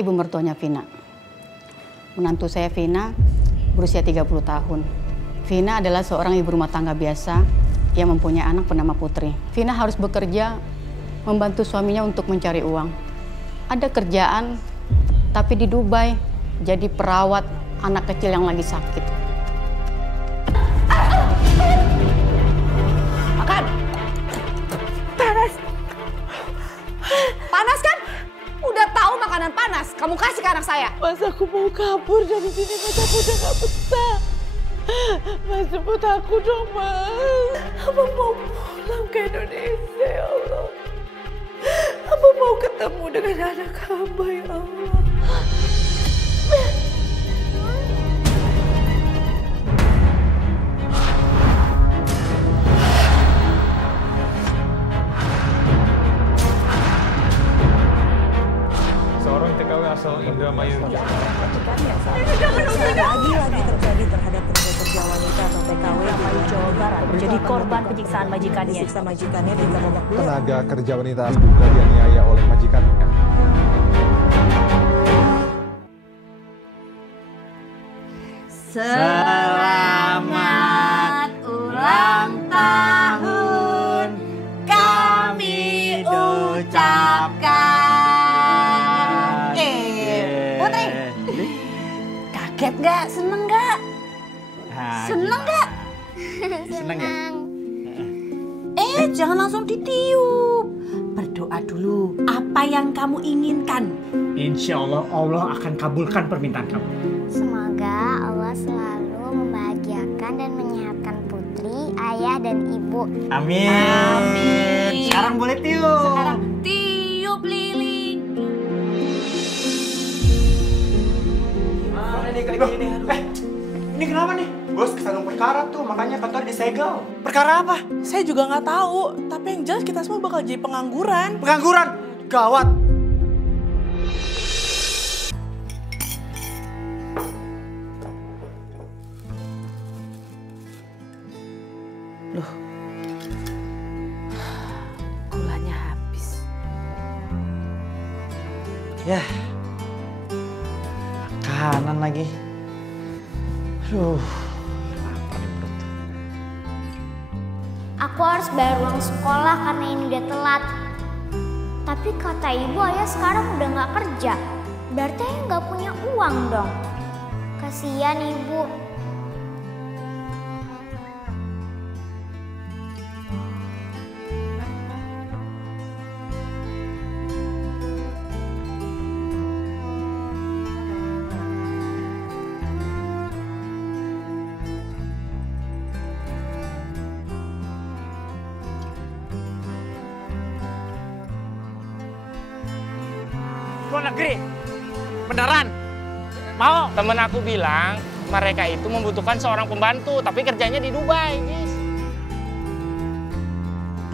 ibu mertuanya Vina. Menantu saya Vina berusia 30 tahun. Vina adalah seorang ibu rumah tangga biasa yang mempunyai anak bernama Putri. Vina harus bekerja membantu suaminya untuk mencari uang. Ada kerjaan, tapi di Dubai jadi perawat anak kecil yang lagi sakit. Makan! Panas! Panas kan? Udah tahu makanan panas, kamu kasih ke anak saya. Mas, aku mau kabur dari sini, Mas. Aku udah gak betah. Mas, jemput aku dong, Mas. Aku mau pulang ke Indonesia, ya Allah. Aku mau ketemu dengan anak hamba, ya Allah. Seorang TKW asal Indramayu. Lagi-lagi terjadi terhadap pekerja wanita atau TKW yang di Jawa Barat menjadi korban penyiksaan majikannya. Disiksa majikannya hingga babak belur. Tenaga kerja wanita diduga dianiaya oleh majikannya. Selamat ulang tahun kami ucapkan. Putri, kaget gak? Seneng gak? Seneng gak? Seneng ya? Jangan langsung ditiup. Berdoa dulu. Apa yang kamu inginkan? Insya Allah, Allah akan kabulkan permintaan kamu. Semoga Allah selalu membahagiakan dan menyehatkan Putri, ayah, dan ibu. Amin. Amin. Sekarang boleh tiup. Sekarang tiup lilin. Mana nih kayak gini? Ini kenapa nih? Bos kesandung perkara tuh, makanya kantor disegel. Perkara apa? Saya juga nggak tahu, tapi yang jelas kita semua bakal jadi pengangguran. Pengangguran? Gawat. Loh, gulanya habis. Ya, makanan lagi. Aduh, lapar nih perut. Aku harus bayar uang sekolah karena ini udah telat. Tapi kata ibu ayah sekarang udah nggak kerja. Berarti ayah nggak punya uang dong. Kasihan ibu. Luar negeri, beneran. Mau? Temen aku bilang mereka itu membutuhkan seorang pembantu, tapi kerjanya di Dubai, guys.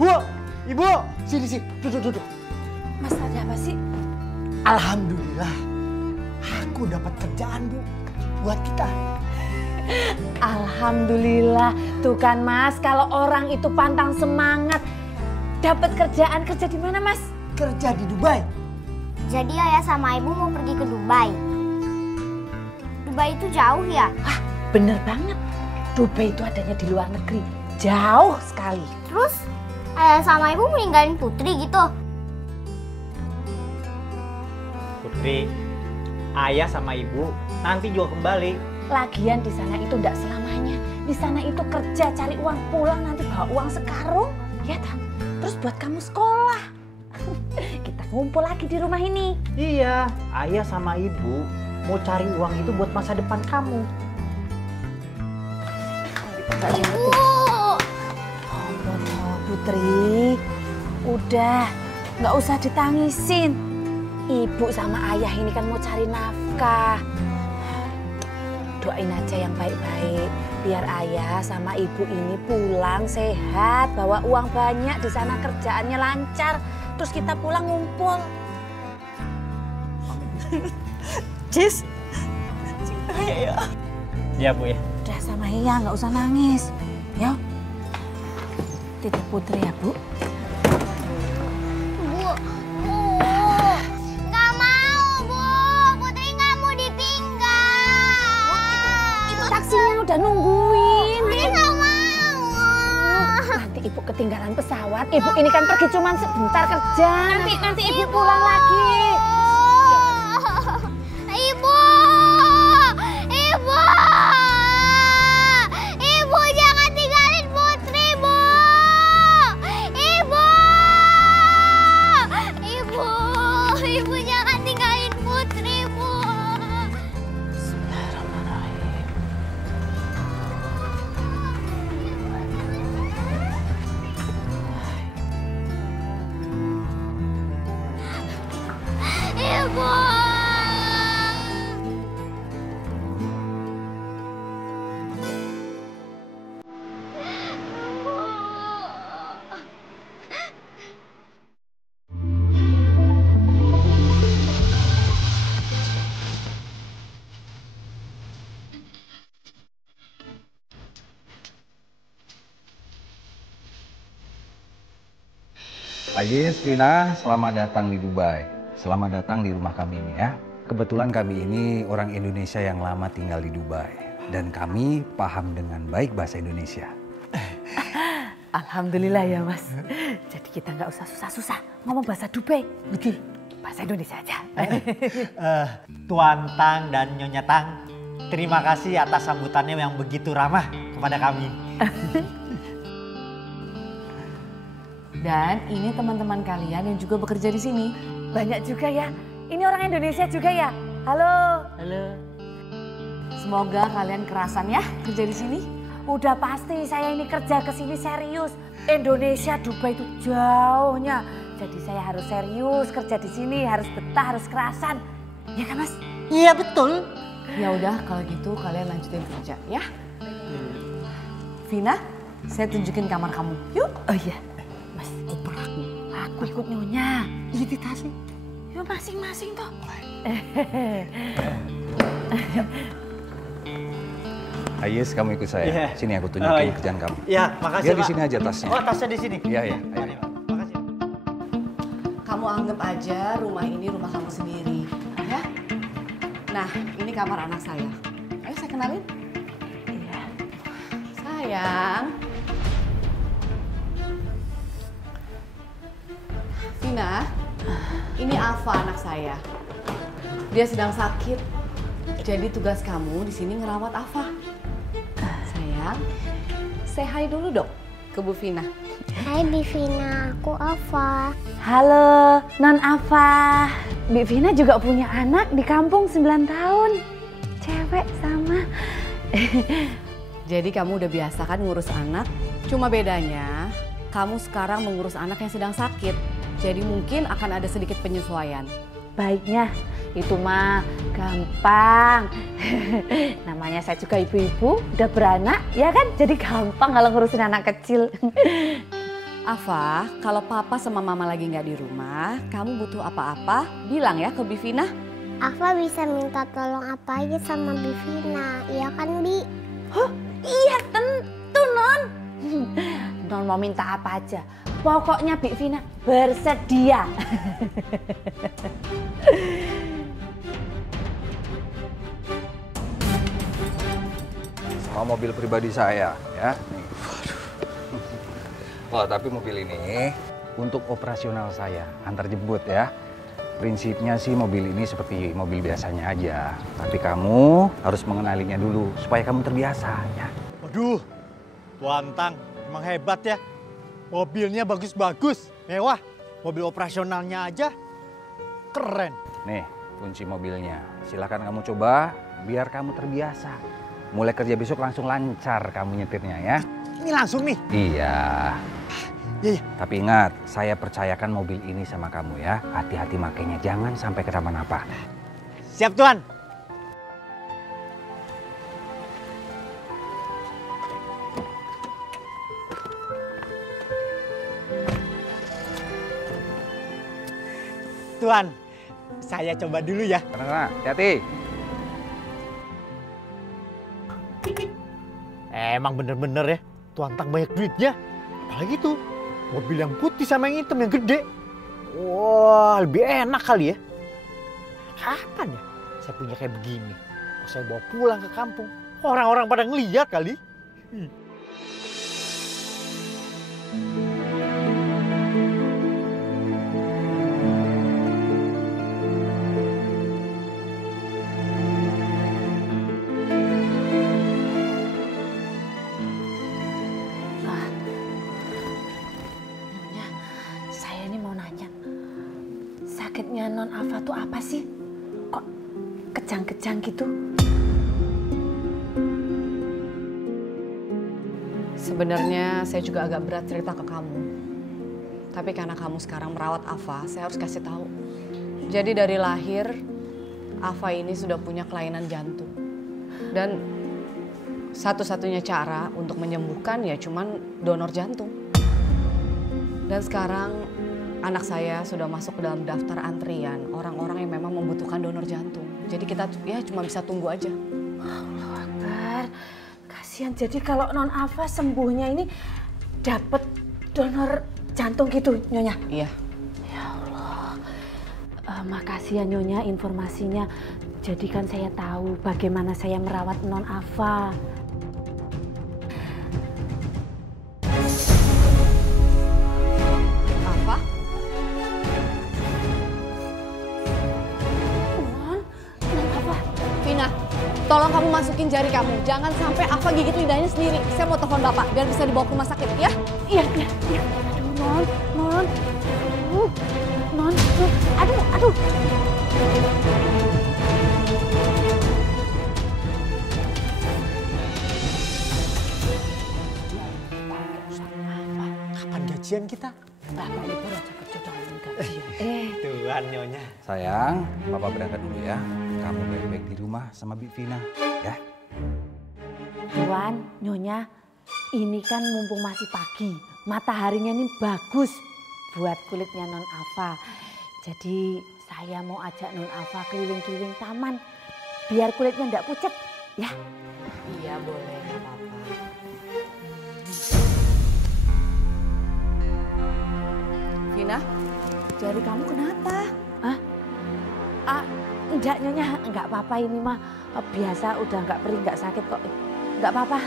Bu, ibu, sini, duduk. Mas, ada apa sih? Alhamdulillah, aku dapat kerjaan, Bu, buat kita. Alhamdulillah, tuh kan Mas, kalau orang itu pantang semangat, dapat kerjaan. Kerja di mana, Mas? Kerja di Dubai. Jadi ayah sama ibu mau pergi ke Dubai. Dubai itu jauh ya? Ah, bener banget. Dubai itu adanya di luar negeri, jauh sekali. Terus ayah sama ibu meninggalin Putri gitu? Putri, ayah sama ibu nanti juga kembali. Lagian di sana itu enggak selamanya. Di sana itu kerja, cari uang, pulang nanti bawa uang sekarung, ya kan? Terus buat kamu sekolah. Kita ngumpul lagi di rumah ini. Iya, ayah sama ibu mau cari uang itu buat masa depan kamu. Ibu! Oh, Putri, udah, nggak usah ditangisin. Ibu sama ayah ini kan mau cari nafkah. Doain aja yang baik-baik, biar ayah sama ibu ini pulang sehat, bawa uang banyak, di sana kerjaannya lancar. Terus kita pulang ngumpul. Cis. Iya, Bu ya. Udah sama Iya, nggak usah nangis. Ya. Titip Putri ya, Bu. Bu, nggak mau, Bu. ketinggalan pesawat. Ibu ini kan pergi cuma sebentar kerja. Nanti ibu pulang lagi. Ibu! Ibu! Ibu jangan tinggalin Putri, Bu! Ibu! Ibu! Ibu jangan tinggalin Putri, Bu! Ibu! Ayes, Vina, selamat datang di Dubai. Selamat datang di rumah kami ini ya. Kebetulan kami ini orang Indonesia yang lama tinggal di Dubai. Dan kami paham dengan baik bahasa Indonesia. Alhamdulillah ya Mas. Jadi kita nggak usah susah-susah ngomong bahasa Dubai. Betul. Bahasa Indonesia aja. Tuan Tang dan Nyonya Tang, terima kasih atas sambutannya yang begitu ramah kepada kami. Dan ini teman-teman kalian yang juga bekerja di sini. Banyak juga ya. Ini orang Indonesia juga ya. Halo. Halo. Semoga kalian kerasan ya kerja di sini. Udah pasti saya ini kerja ke sini serius. Indonesia, Dubai itu jauhnya. Jadi saya harus serius kerja di sini, harus betah, harus kerasan. Ya kan Mas? Iya betul. Ya udah kalau gitu kalian lanjutin kerja ya. Vina, saya tunjukin kamar kamu. Yuk. Oh iya. Mas, koper aku ikut Nyonya. Ini tasnya. Ya masing-masing toh. Ayes, kamu ikut saya. Sini aku tunjukin kerjaan kamu. Iya, makasih Dia Pak. di sini aja tasnya. Oh, tasnya di sini. Iya, iya. Makasih. Kamu anggap aja rumah ini rumah kamu sendiri, ya? Nah, ini kamar anak saya. Ayo saya kenalin. Iya. Sayang. Vina, ini Alfa anak saya. Dia sedang sakit. Jadi tugas kamu di sini ngerawat Alfa. Sayang, say hi dulu dong ke Bu Vina. Hai Bi Vina, aku Alfa. Halo, Non Afa. Bi Vina juga punya anak di kampung 9 tahun. Cewek sama. Jadi kamu udah biasa kan ngurus anak? Cuma bedanya, kamu sekarang mengurus anak yang sedang sakit. Jadi mungkin akan ada sedikit penyesuaian. Baiknya, itu mah gampang. Namanya saya juga ibu-ibu, udah beranak, ya kan? Jadi gampang kalau ngurusin anak kecil. Afa, kalau papa sama mama lagi nggak di rumah, kamu butuh apa-apa, bilang ya ke Bi Vina. Alfa bisa minta tolong apa aja sama Bi Vina, iya kan Bi? Hah? Iya tentu Non. Non mau minta apa aja. Pokoknya Bi Vina bersedia. Sama mobil pribadi saya ya. Nih. Wah, tapi mobil ini untuk operasional saya, antar jemput ya. Prinsipnya sih mobil ini seperti mobil biasanya aja. Tapi kamu harus mengenalinya dulu supaya kamu terbiasa ya. Waduh, Tuan Tang emang hebat ya. Mobilnya bagus-bagus, mewah. Mobil operasionalnya aja keren. Nih, kunci mobilnya. Silakan kamu coba biar kamu terbiasa. Mulai kerja besok langsung lancar kamu nyetirnya ya. Ini langsung nih? Iya. Iya. Tapi ingat, saya percayakan mobil ini sama kamu ya. Hati-hati makainya, jangan sampai kenapa-napa. Siap Tuan. Tuan, saya coba dulu ya. Karena, hati-hati. Emang bener-bener ya, Tuan Tang banyak duitnya. Apalagi tuh, mobil yang putih sama yang hitam yang gede. Wah, lebih enak kali ya. Kapan ya saya punya kayak begini? Mau saya bawa pulang ke kampung, orang-orang pada ngeliat kali. kulitnya Non Alfa tuh apa sih? Kok kejang-kejang gitu? Sebenarnya saya juga agak berat cerita ke kamu. Tapi karena kamu sekarang merawat Afa, saya harus kasih tahu. Jadi dari lahir, Afa ini sudah punya kelainan jantung. Dan satu-satunya cara untuk menyembuhkan ya cuman donor jantung. Dan sekarang anak saya sudah masuk ke dalam daftar antrian orang-orang yang memang membutuhkan donor jantung. Jadi kita ya cuma bisa tunggu aja. Allahu Akbar. Kasihan. Jadi kalau Non Alfa sembuhnya ini dapat donor jantung gitu, Nyonya? Iya. Ya Allah. Makasih ya Nyonya informasinya. Jadi kan saya tahu bagaimana saya merawat Non Alfa. Apa? Non Alfa. Vina, tolong kamu masukin jari kamu. Jangan sampai Afa gigit lidahnya sendiri. Saya mau telepon Bapak biar bisa dibawa ke rumah sakit ya. Iya. Aduh, Non. Aduh. Kapan gajian kita? Bapak ini baru aja kejodohan gajian. Tuhan Nyonya. Sayang, Papa berangkat dulu ya. Kamu baik-baik di rumah sama Bi Vina, ya. Tuan, Nyonya, ini kan mumpung masih pagi. Mataharinya ini bagus buat kulitnya Non Alfa. Jadi saya mau ajak Non Alfa keliling-keliling taman. Biar kulitnya enggak pucat, ya. Iya boleh, nggak apa-apa. Vina, jari kamu kenapa? Hah? Enggak Nyonya, enggak apa-apa ini mah. Biasa udah enggak perih, enggak sakit kok. Enggak apa-apa.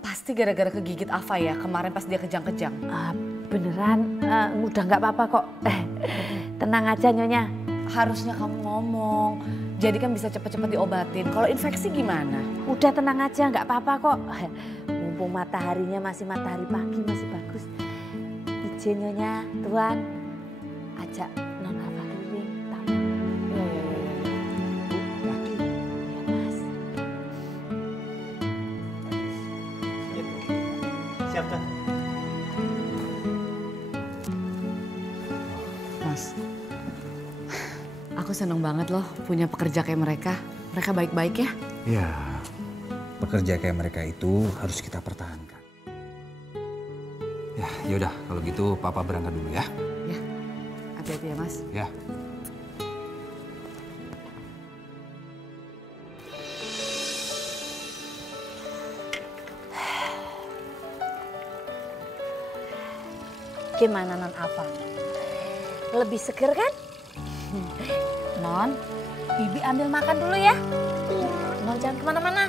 Pasti gara-gara kegigit Afa ya kemarin pas dia kejang-kejang. Beneran, udah enggak apa-apa kok. Tenang aja Nyonya. Harusnya kamu ngomong. Jadi kan bisa cepet-cepet diobatin. Kalau infeksi gimana? Udah tenang aja, enggak apa-apa kok. Mumpung mataharinya masih matahari pagi, masih bagus. Izin Nyonya, Tuan. Ajak Non Alfa keliling taman. Siap, Tuan. Mas, aku seneng banget loh punya pekerja kayak mereka. Mereka baik-baik ya. Ya, pekerja kayak mereka itu harus kita pertahankan. Ya, yaudah kalau gitu Papa berangkat dulu ya. Ya, hati-hati ya Mas. Ya. Gimana Non Alfa? Lebih seger kan? Non, Bibi ambil makan dulu ya. Non jangan kemana-mana.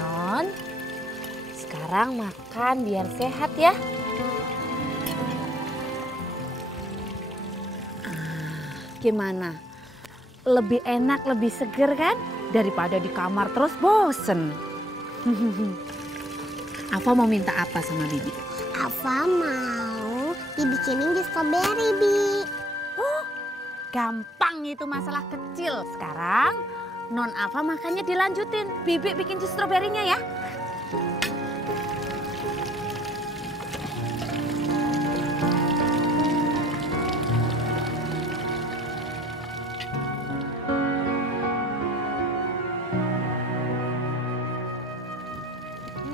Non, sekarang makan biar sehat ya. Gimana? Lebih enak, lebih seger kan? Daripada di kamar terus bosen. Afa mau minta apa sama Bibi? Afa mau dibikinin di strawberry, Bi. Oh, gampang itu masalah kecil. Sekarang Non Afa makannya dilanjutin. Bibi bikin jus stroberinya ya.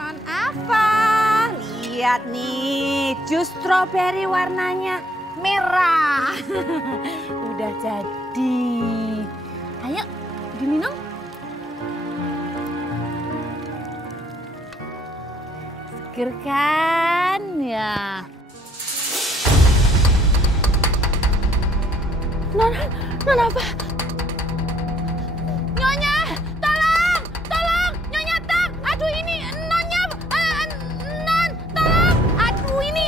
Non Afa, lihat nih jus stroberi warnanya merah. Udah jadi. Ayo diminum. Seger kan ya. Non apa? Nyonya, tolong, Nyonya Tang. Aduh ini Nonnya, Non, tolong. Aduh ini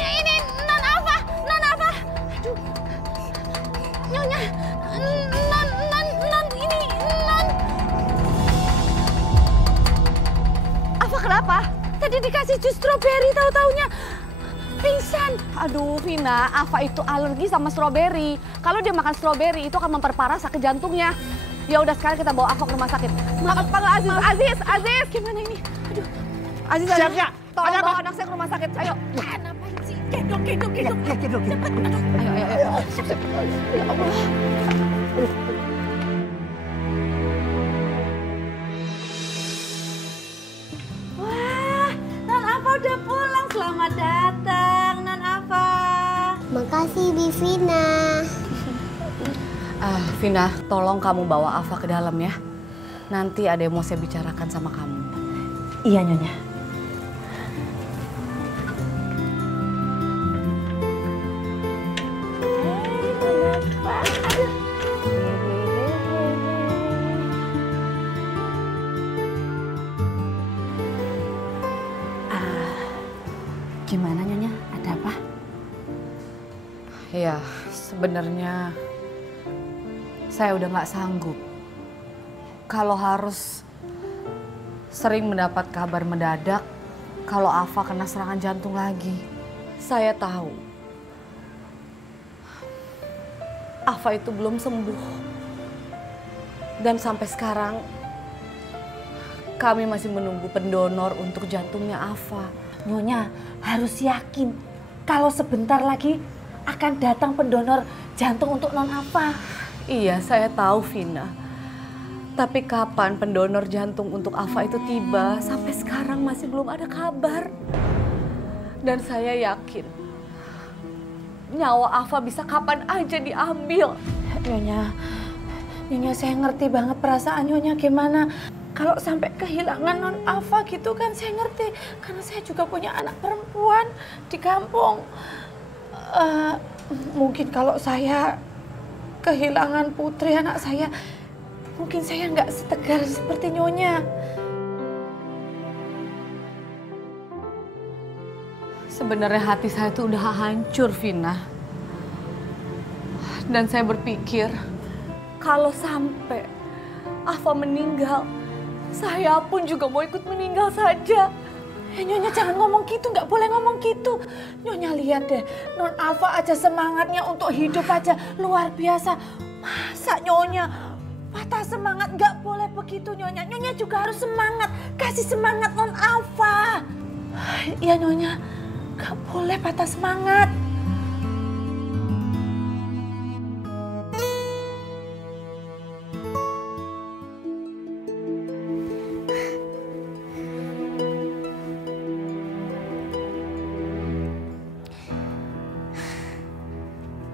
Non Alfa. Aduh, Nyonya, apa? Tadi dikasih jus stroberi, tahu-taunya pingsan. Aduh, Vina, Afa itu alergi sama stroberi. Kalau dia makan stroberi itu akan memperparah sakit jantungnya. Ya udah, sekarang kita bawa Afa ke rumah sakit. Panggil Aziz. Gimana ini? Aduh. Aziz, Siapnya. Tolong bawa anak saya ke rumah sakit. Ayo. Ngapain sih? Gendong. Cepat. Ayo. Siap. Ya Allah. Wah, Non Afa udah pulang. Selamat datang, Non Afa. Makasih, Bi Vina. Vina, tolong kamu bawa Afa ke dalam ya. Nanti ada yang mau saya bicarakan sama kamu. Iya, Nyonya. Gimana Nyonya? Ada apa? Ya, sebenarnya saya udah nggak sanggup kalau harus sering mendapat kabar mendadak kalau Afa kena serangan jantung lagi. Saya tahu Afa itu belum sembuh dan sampai sekarang kami masih menunggu pendonor untuk jantungnya Afa. Nyonya harus yakin kalau sebentar lagi akan datang pendonor jantung untuk Non Afa. Iya, saya tahu Vina. Tapi kapan pendonor jantung untuk Afa itu tiba? Sampai sekarang masih belum ada kabar. Dan saya yakin nyawa Afa bisa kapan aja diambil. Nyonya saya ngerti banget perasaan Nyonya gimana. Kalau sampai kehilangan Non Afa gitu kan saya ngerti. Karena saya juga punya anak perempuan di kampung. Mungkin kalau saya kehilangan Putri anak saya, mungkin saya nggak setegar seperti Nyonya. Sebenarnya hati saya tuh udah hancur, Vina. Dan saya berpikir kalau sampai Afa meninggal, saya pun juga mau ikut meninggal saja. Nyonya jangan ngomong gitu, nggak boleh ngomong gitu. Nyonya lihat deh, Non Afa aja semangatnya untuk hidup aja luar biasa. Masa Nyonya patah semangat? Nggak boleh begitu Nyonya. Nyonya juga harus semangat, kasih semangat Non Afa. Iya Nyonya, nggak boleh patah semangat.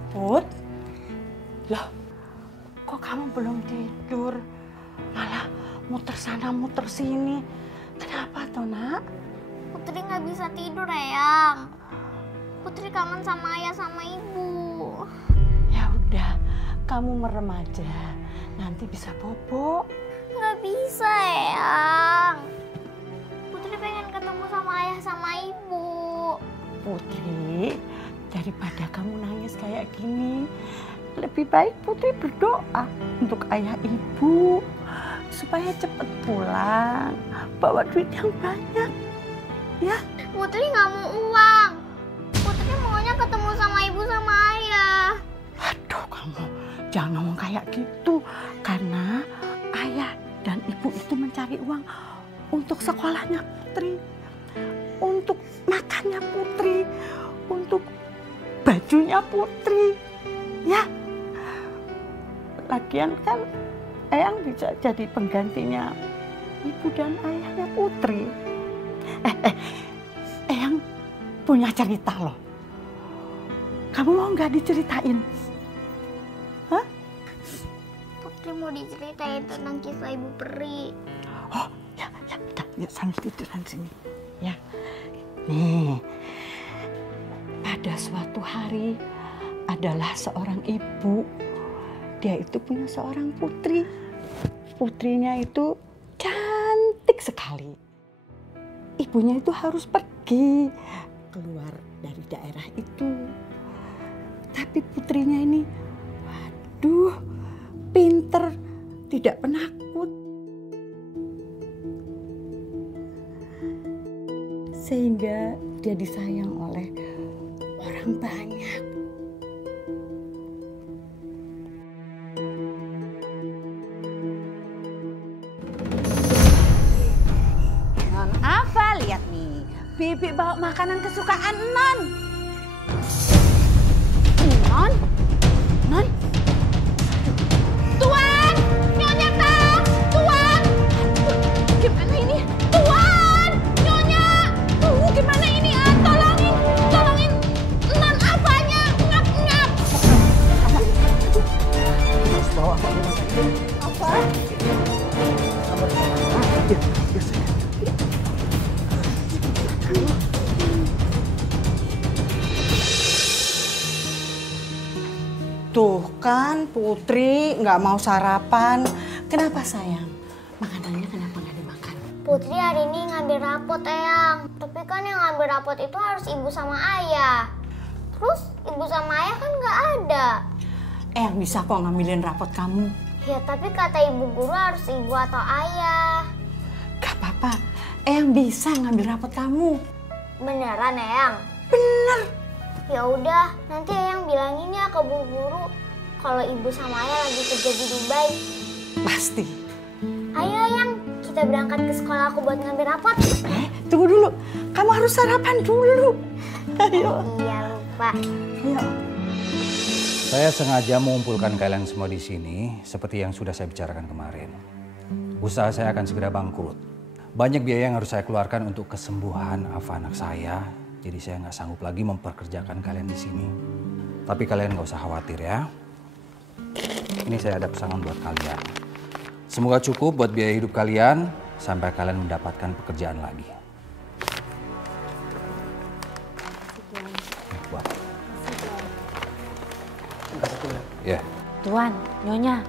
Put, loh, kok kamu belum tidur? Malah muter sana muter sini. Kenapa tuh nak? Putri nggak bisa tidur, Eyang. Putri kangen sama ayah sama ibu. Ya udah, kamu merem aja. Nanti bisa bobo. Nggak bisa, Eyang. Putri pengen ketemu sama ayah sama ibu. Putri, daripada kamu nangis kayak gini, lebih baik Putri berdoa untuk ayah ibu supaya cepet pulang, bawa duit yang banyak, ya. Putri nggak mau uang. Putri maunya ketemu sama ibu sama ayah. Aduh, kamu jangan ngomong kayak gitu, karena ayah dan ibu itu mencari uang untuk sekolahnya Putri, untuk makannya Putri, untuk bajunya Putri, ya. Lagian kan Eyang bisa jadi penggantinya ibu dan ayahnya Putri. Eyang punya cerita loh. Kamu mau nggak diceritain? Hah? Putri mau diceritain tentang kisah ibu peri. Oh, ya, udah, yuk sana tiduran sini, ya. Nih, pada suatu hari adalah seorang ibu. Dia itu punya seorang putri. Putrinya itu cantik sekali. Ibunya itu harus pergi keluar dari daerah itu. Tapi putrinya ini, waduh, pinter, tidak penakut. sehingga dia disayang oleh orang banyak. Non apa lihat nih, Bibi bawa makanan kesukaan Non. Non? Non? Tuan! Nyonya tak! Tuan! Gimana ini? Tuan! Nyonya! Gimana ini? Tolongin! Tolongin! Non apanya? Ngap-ngap! Harus bawa apa? Apa? Tuh kan Putri nggak mau sarapan. Kenapa sayang? Makanannya kenapa nggak dimakan? Putri hari ini ngambil rapot, Eyang. Tapi kan yang ngambil rapot itu harus ibu sama ayah. Terus ibu sama ayah kan nggak ada. Eyang bisa kok ngambilin rapot kamu. Ya tapi kata ibu guru harus ibu atau ayah. Gak apa-apa, Eyang bisa ngambil rapot kamu. Beneran, Eyang? Bener. Ya udah, nanti Eyang bilangin ya ke bu guru kalau ibu sama ayah lagi kerja di Dubai. Pasti. Ayo Eyang, kita berangkat ke sekolah aku buat ngambil rapot. Tunggu dulu, kamu harus sarapan dulu. Ayo. Iya lupa. Ayo. Saya sengaja mengumpulkan kalian semua di sini seperti yang sudah saya bicarakan kemarin. Usaha saya akan segera bangkrut. Banyak biaya yang harus saya keluarkan untuk kesembuhan Afa anak saya. Jadi saya nggak sanggup lagi memperkerjakan kalian di sini. Tapi kalian nggak usah khawatir ya. Ini saya ada pesanan buat kalian. Semoga cukup buat biaya hidup kalian sampai kalian mendapatkan pekerjaan lagi. Buat. Ya. Tuan, Nyonya,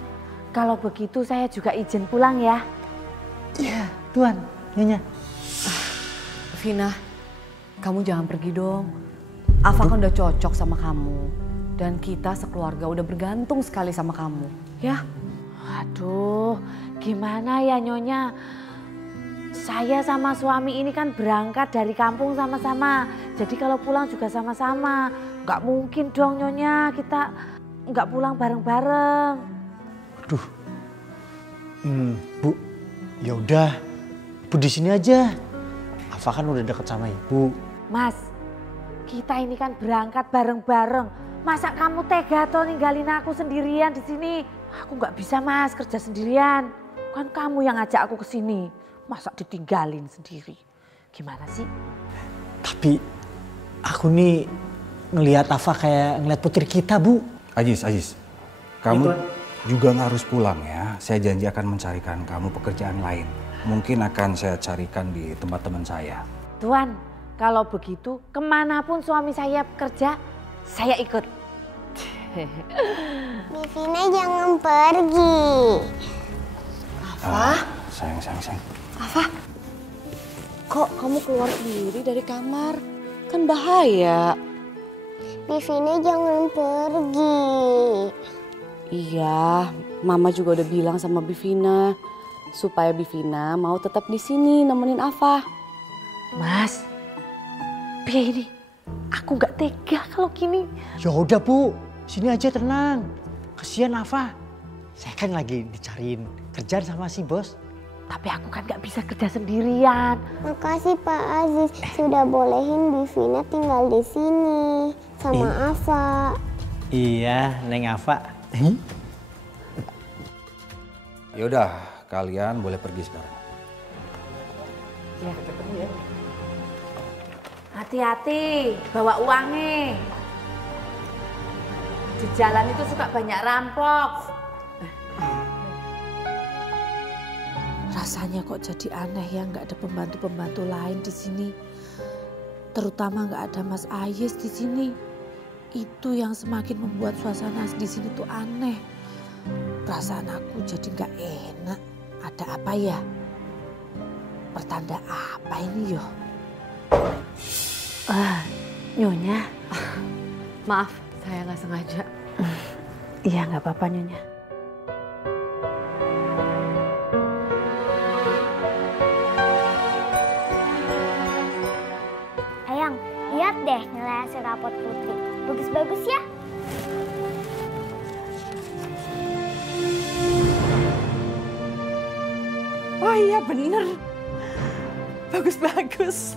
kalau begitu saya juga izin pulang ya. Iya, Tuan, Nyonya. Vina, kamu jangan pergi dong. Afa kan udah cocok sama kamu. Dan kita sekeluarga udah bergantung sekali sama kamu. Ya? Aduh, gimana ya Nyonya? Saya sama suami ini kan berangkat dari kampung sama-sama. Jadi kalau pulang juga sama-sama. Nggak mungkin dong Nyonya kita nggak pulang bareng-bareng. Aduh. Bu, ya udah. Bu di sini aja. Afa kan udah deket sama ibu. Mas, kita ini kan berangkat bareng-bareng. Masa kamu tega toh ninggalin aku sendirian di sini? Aku nggak bisa Mas kerja sendirian. Kan kamu yang ngajak aku ke sini. Masa ditinggalin sendiri? Gimana sih? Tapi aku nih ngelihat Afa kayak ngelihat putri kita, Bu. Ajis, kamu juga nggak harus pulang ya. Saya janji akan mencarikan kamu pekerjaan lain. Mungkin akan saya carikan di tempat teman saya. Tuan, kalau begitu kemanapun suami saya bekerja, saya ikut. Bivina jangan pergi. Afa? Sayang. Afa? Kok kamu keluar sendiri dari kamar? Kan bahaya. Bivina jangan pergi. Iya, Mama juga udah bilang sama Bivina supaya Bivina mau tetap di sini nemenin Afa. Mas, biar ini aku nggak tega kalau gini. Ya udah Bu, sini aja tenang. Kasihan Afa. Saya kan lagi dicariin kerjaan sama si bos. Tapi aku kan nggak bisa kerja sendirian. Makasih Pak Aziz sudah bolehin Bivina tinggal di sini sama Afa. Iya, Neng Afa. Yaudah, kalian boleh pergi sekarang. Ya. Hati-hati, bawa uangnya. Di jalan itu suka banyak rampok. Rasanya kok jadi aneh ya, nggak ada pembantu-pembantu lain di sini. Terutama nggak ada Mas Ayes di sini. Itu yang semakin membuat suasana di sini tuh aneh. Perasaan aku jadi nggak enak. Ada apa ya? Pertanda apa ini yo? Nyonya. Maaf, saya nggak sengaja. Iya nggak apa-apa Nyonya. rapot Putri. Bagus-bagus ya. Oh iya bener. Bagus-bagus.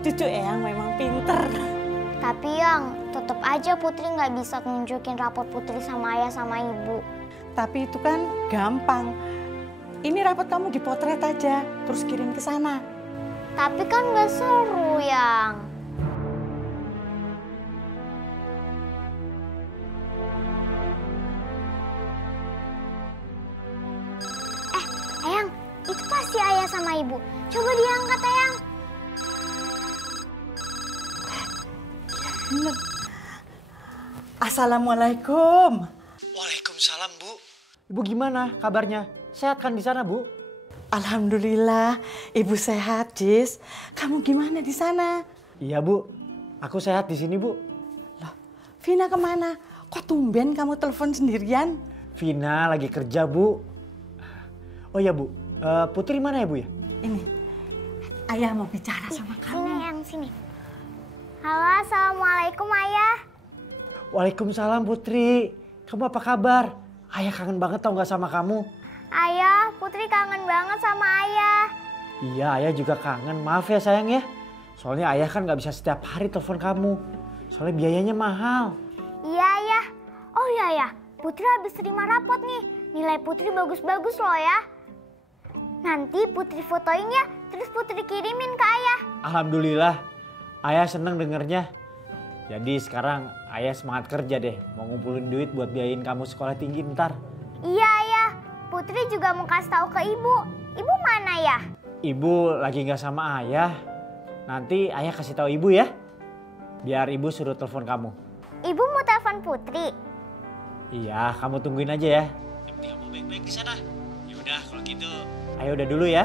Cucu Eyang memang pinter. Tapi Yang, tetap aja Putri nggak bisa nunjukin rapot Putri sama ayah sama ibu. Tapi itu kan gampang. Ini rapot kamu dipotret aja, terus kirim ke sana. Tapi kan nggak seru, Yang. Eyang, itu pasti ayah sama ibu. Coba diangkat, Eyang. Bener. Assalamualaikum. Waalaikumsalam, Bu. Ibu gimana kabarnya? Sehat kan di sana, Bu? Alhamdulillah, Ibu sehat, Jis. Kamu gimana di sana? Iya, Bu. Aku sehat di sini, Bu. Loh, Vina kemana? Kok tumben kamu telepon sendirian? Vina lagi kerja, Bu. Oh ya, Bu. Putri mana ya, Bu ya? Ini, Ayah mau bicara sama kamu. Sini, Yang, sini. Halo, Assalamualaikum, Ayah. Waalaikumsalam, Putri. Kamu apa kabar? Ayah kangen banget tau gak sama kamu? Ayah, Putri kangen banget sama Ayah. Iya, Ayah juga kangen. Maaf ya sayang ya. Soalnya Ayah kan gak bisa setiap hari telepon kamu. Soalnya biayanya mahal. Iya, Ayah. Oh iya, Ayah. Putri habis terima rapot nih. Nilai Putri bagus-bagus loh ya. Nanti Putri fotoin ya, terus Putri kirimin ke Ayah. Alhamdulillah. Ayah seneng dengernya. Jadi sekarang Ayah semangat kerja deh. Mau ngumpulin duit buat biayain kamu sekolah tinggi ntar. Iya, Ayah. Putri juga mau kasih tahu ke Ibu. Ibu mana ya? Ibu lagi gak sama Ayah. Nanti Ayah kasih tahu Ibu ya. Biar Ibu suruh telepon kamu. Ibu mau telepon Putri? Iya, kamu tungguin aja ya. Yang penting kamu baik-baik di sana. Ya udah kalau gitu. Ayo udah dulu ya.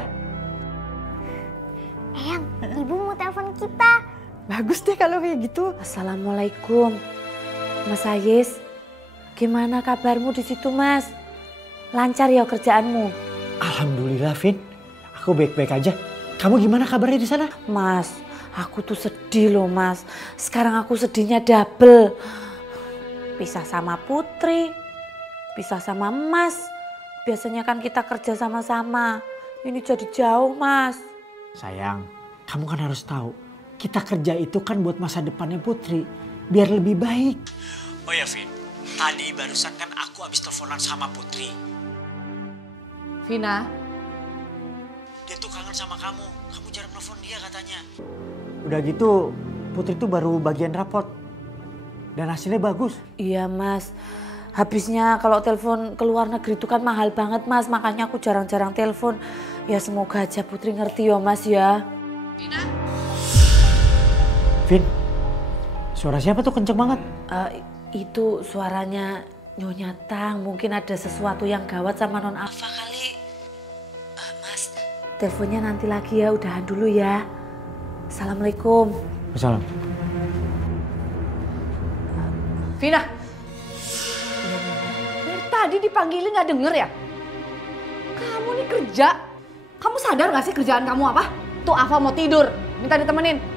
Eyang, Ibu mau telepon kita. Bagus deh kalau kayak gitu. Assalamualaikum, Mas Ayis. Gimana kabarmu di situ, Mas? Lancar ya kerjaanmu? Alhamdulillah, Vin. Aku baik-baik aja. Kamu gimana kabarnya di sana? Mas, aku tuh sedih loh, Mas. Sekarang aku sedihnya double. Pisah sama Putri, pisah sama Mas. Biasanya kan kita kerja sama-sama. Ini jadi jauh, Mas. Sayang, kamu kan harus tahu. Kita kerja itu kan buat masa depannya Putri. Biar lebih baik. Oh ya, Vin. Tadi barusan kan aku habis teleponan sama Putri. Vina. Dia tuh kangen sama kamu. Kamu jarang nelfon dia katanya. Udah gitu, Putri tuh baru bagian rapot. Dan hasilnya bagus. Iya, Mas. Habisnya kalau telepon ke luar negeri itu kan mahal banget, Mas. Makanya aku jarang-jarang telepon. Ya semoga aja Putri ngerti ya, Mas ya. Vina. Vin, suara siapa tuh kenceng banget? Itu suaranya Nyonya Tang. Mungkin ada sesuatu yang gawat sama Non Alfa kali. Mas, teleponnya nanti lagi ya. Udahan dulu ya. Assalamualaikum. Assalam. Vina. Dari tadi dipanggilin gak denger ya? Kamu nih kerja. Kamu sadar gak sih kerjaan kamu apa? Tuh Alfa mau tidur, minta ditemenin.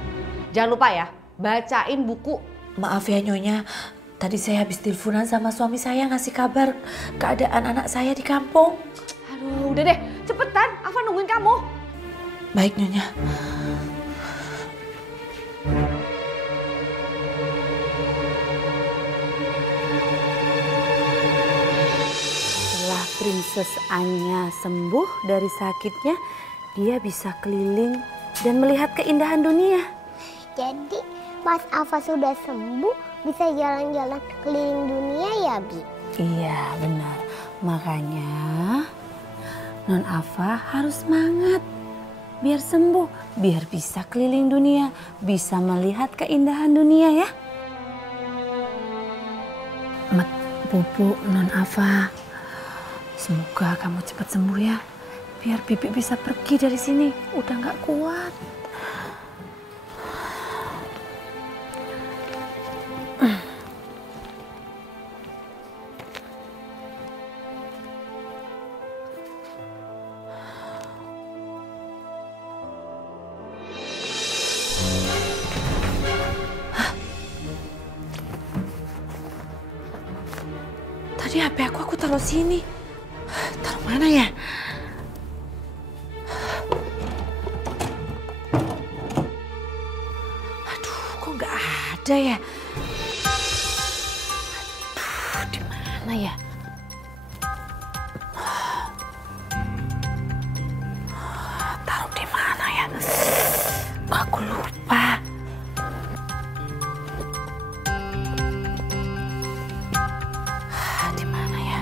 Jangan lupa ya, bacain buku. Maaf ya Nyonya, tadi saya habis teleponan sama suami saya ngasih kabar keadaan anak saya di kampung. Aduh, udah deh, cepetan. Alfa nungguin kamu. Baik Nyonya. Setelah Princess Anya sembuh dari sakitnya, dia bisa keliling dan melihat keindahan dunia. Jadi pas Alfa sudah sembuh bisa jalan-jalan keliling dunia ya, Bi? Iya benar, makanya Non Alfa harus semangat. Biar sembuh, biar bisa keliling dunia, bisa melihat keindahan dunia ya. Mat, Pupu, Non Alfa, semoga kamu cepat sembuh ya. Biar Bibi bisa pergi dari sini, udah gak kuat. taruh sini. Taruh mana ya? Aduh, kok nggak ada ya? Aduh, di mana ya? Taruh di mana ya? Aku lupa. Di mana ya?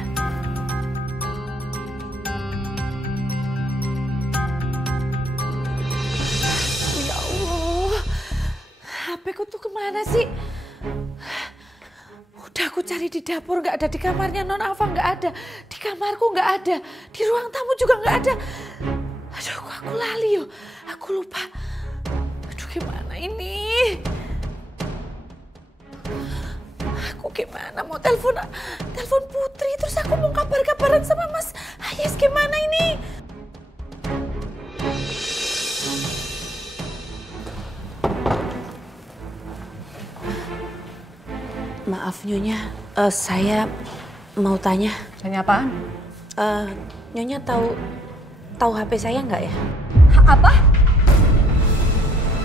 Ya Allah, HP-ku tuh kemana sih? Udah aku cari di dapur, nggak ada. Di kamarnya Non Alfa nggak ada. Di kamarku nggak ada. Di ruang tamu juga nggak ada. Aduh, kok aku lali yo. Aku lupa. Aduh, gimana ini? Aku gimana mau telepon Putri, terus aku mau kabar-kabaran sama Mas Ayes, gimana ini? Maaf Nyonya, saya mau tanya. Tanya apaan? Nyonya tahu HP saya nggak ya? Apa?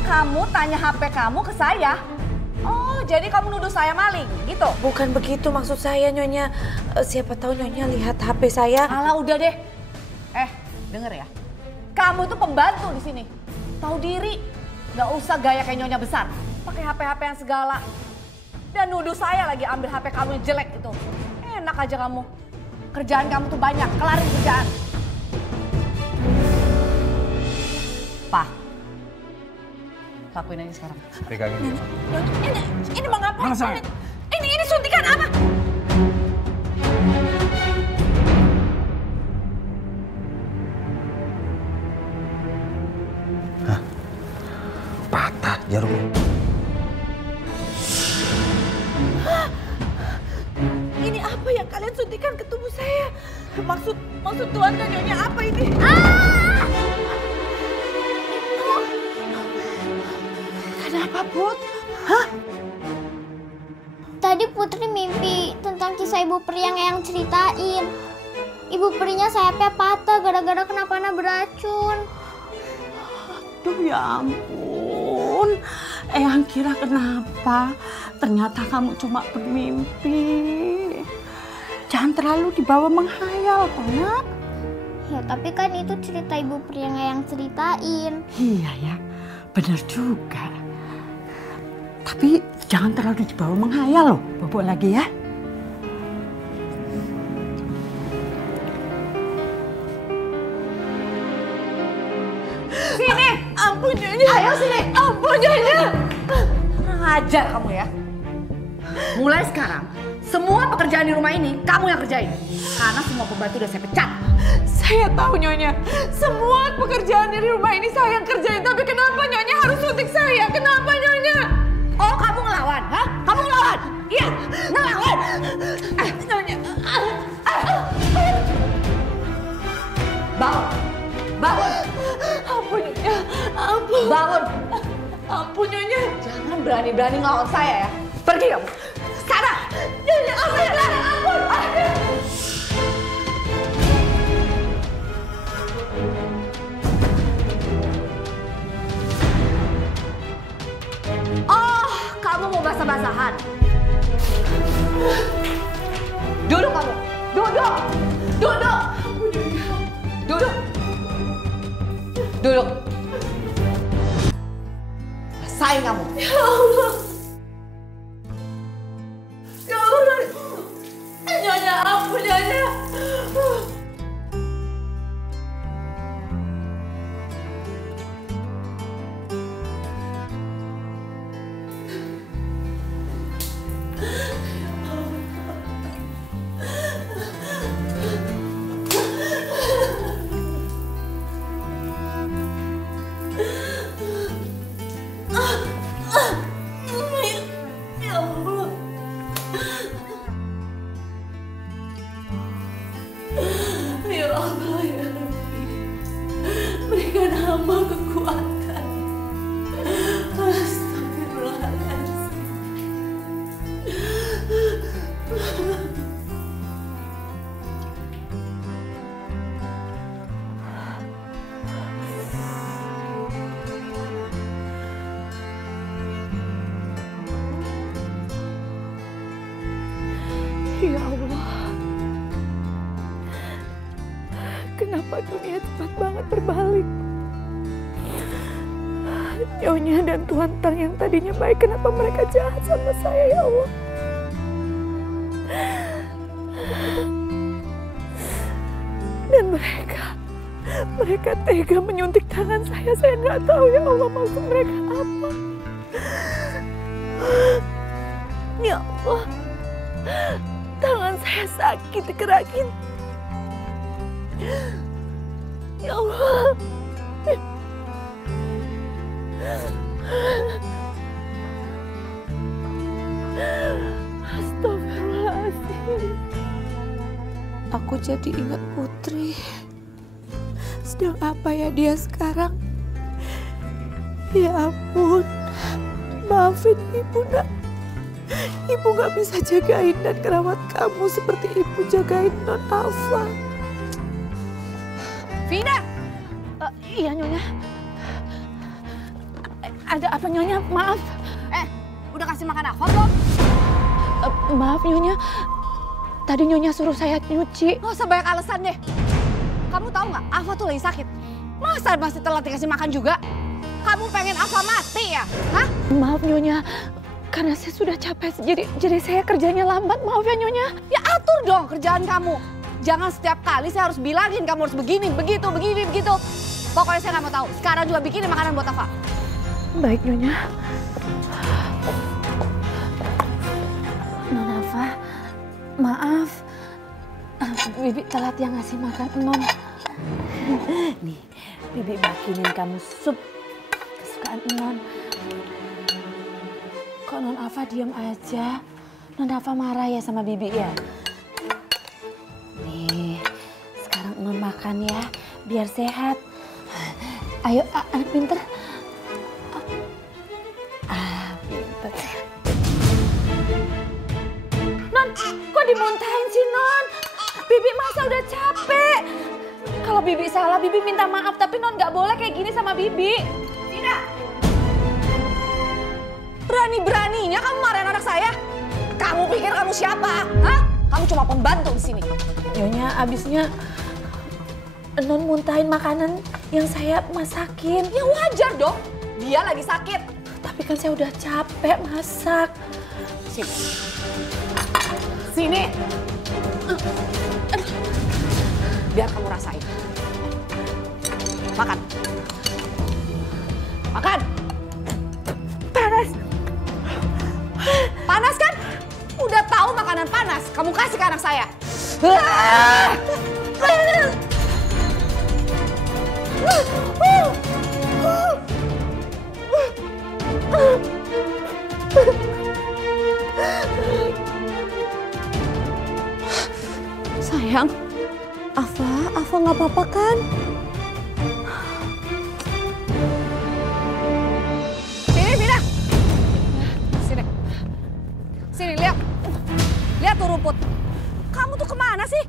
Kamu tanya HP kamu ke saya? Oh, jadi kamu nuduh saya maling, gitu? Bukan begitu maksud saya, Nyonya. Siapa tahu Nyonya lihat HP saya. Alah, udah deh. Denger ya. Kamu tuh pembantu di sini. Tahu diri. Gak usah gaya kayak Nyonya besar. Pakai HP-HP-an segala. Dan nuduh saya lagi ambil HP kamu yang jelek itu. Enak aja kamu. Kerjaan kamu tuh banyak, kelarin kerjaan. Pak. Lakuin aja sekarang. Pegangin dia. Ini mau ngapain? Mana saya? Ini suntikan apa? Hah? Patah jarumnya. Ini apa yang kalian suntikan ke tubuh saya? Maksud Tuhan dan Nyonya apa ini? Kenapa, Put? Hah? Tadi Putri mimpi tentang kisah Ibu Peri yang Eyang ceritain. Ibu Perinya sayapnya patah gara-gara kena panah beracun. Aduh ya ampun, Eyang kira kenapa? Ternyata kamu cuma bermimpi. Jangan terlalu dibawa menghayal, Nak. Ya tapi kan itu cerita Ibu Peri yang Eyang ceritain. Iya ya, benar juga. Tapi jangan terlalu dibawa menghayal loh, bobok lagi ya. Sini! Ampun Nyonya! Ayo sini! Ampun Nyonya! Kurang ajar kamu ya. Mulai sekarang, semua pekerjaan di rumah ini kamu yang kerjain. Karena semua pembantu udah saya pecat. Saya tahu Nyonya, semua pekerjaan di rumah ini saya yang kerjain. Tapi kenapa Nyonya harus suntik saya? Kenapa Nyonya? Oh, kamu ngelawan, hah? Kamu ngelawan? Iya, ngelawan. Nyonya. Bangun. Bangun. Ampun Nyonya. Ampun. Bangun. Ampun Nyonya. Jangan berani-berani ngelawan saya ya. Pergi kamu. Sekarang. Nyonya, ampun. Oh, kamu mau basah-basahan. Duduk kamu. Duduk. Duduk. Duduk. Duduk. Rasain kamu. Ya Allah. Ya Allah. Nyonya, ampun Nyonya. kenapa dunia cepat banget berbalik. Nyonya dan Tuan Tang yang tadinya baik, kenapa mereka jahat sama saya, ya Allah. Dan mereka tega menyuntik tangan saya nggak tahu ya Allah maksud mereka apa. Ya Allah, tangan saya sakit dikerakin. Ya Allah. Astagfirullahaladzim. Aku jadi ingat Putri. Sedang apa ya dia sekarang? Ya ampun, maafin Ibu nak. Ibu gak bisa jagain dan merawat kamu seperti Ibu jagain Non Afa. Vina! Iya Nyonya. Ada apa Nyonya? Maaf. Udah kasih makan Afa belum? Maaf Nyonya. Tadi Nyonya suruh saya nyuci. Nggak usah banyak alasan deh. Kamu tahu nggak, Afa tuh lagi sakit. Masa masih telat dikasih makan juga? Kamu pengen Afa mati ya? Hah? Maaf Nyonya, karena saya sudah capek, jadi saya kerjanya lambat. Maaf ya Nyonya. Ya atur dong kerjaan kamu. Jangan setiap kali saya harus bilangin kamu harus begini, begitu. Pokoknya saya nggak mau tahu. Sekarang juga bikinin makanan buat Afa. Baik Nyonya. Non Afa, maaf. Bibi telat yang ngasih makan Non. Nih, Bibi bikinin kamu sup kesukaan Non. Kok Non Afa diam aja? Non Afa marah ya sama Bibi ya? Nih, sekarang Non makan ya, biar sehat. Ayo, anak pinter. Pinter. Non, kok dimuntahin sih Non? Bibi masa udah capek. Kalau Bibi salah, Bibi minta maaf. Tapi Non nggak boleh kayak gini sama Bibi. Tidak. Berani-beraninya kamu marahin anak saya? Kamu pikir kamu siapa? Hah? Kamu cuma pembantu di sini. Nyonya, abisnya Non muntahin makanan yang saya masakin. Ya wajar dong. Dia lagi sakit. Tapi kan saya udah capek masak. Sini. Biar kamu rasain. Makan. Makan. Panas. Panas kan? Udah tahu makanan panas, kamu kasih ke anak saya. Sayang, Afa nggak apa-apa kan? Sini, Vina. Sini, lihat. Lihat tuh rumput. Kamu tuh kemana sih?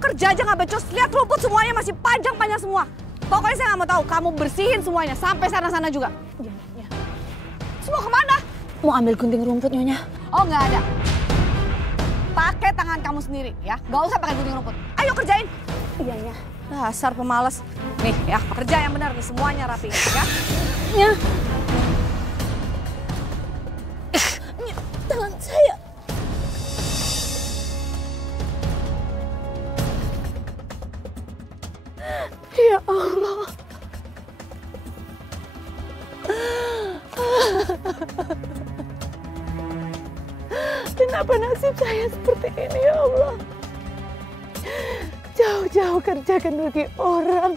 Kerja aja nggak becus. Lihat rumput semuanya masih panjang-panjang semua. Pokoknya saya nggak mau tahu. Kamu bersihin semuanya sampai sana-sana juga. Ya. Semua kemana? Mau ambil gunting rumput Nyonya? Oh nggak ada. Pakai tangan kamu sendiri ya. Gak usah pakai gunting rumput. Ayo kerjain. Iya. Dasar pemalas. Nih ya, kerja yang benar nih. Semuanya rapi ya. Ya. Tangan saya. Ya Allah. Kenapa nasib saya seperti ini ya Allah? Jauh-jauh kerja kan bagi orang.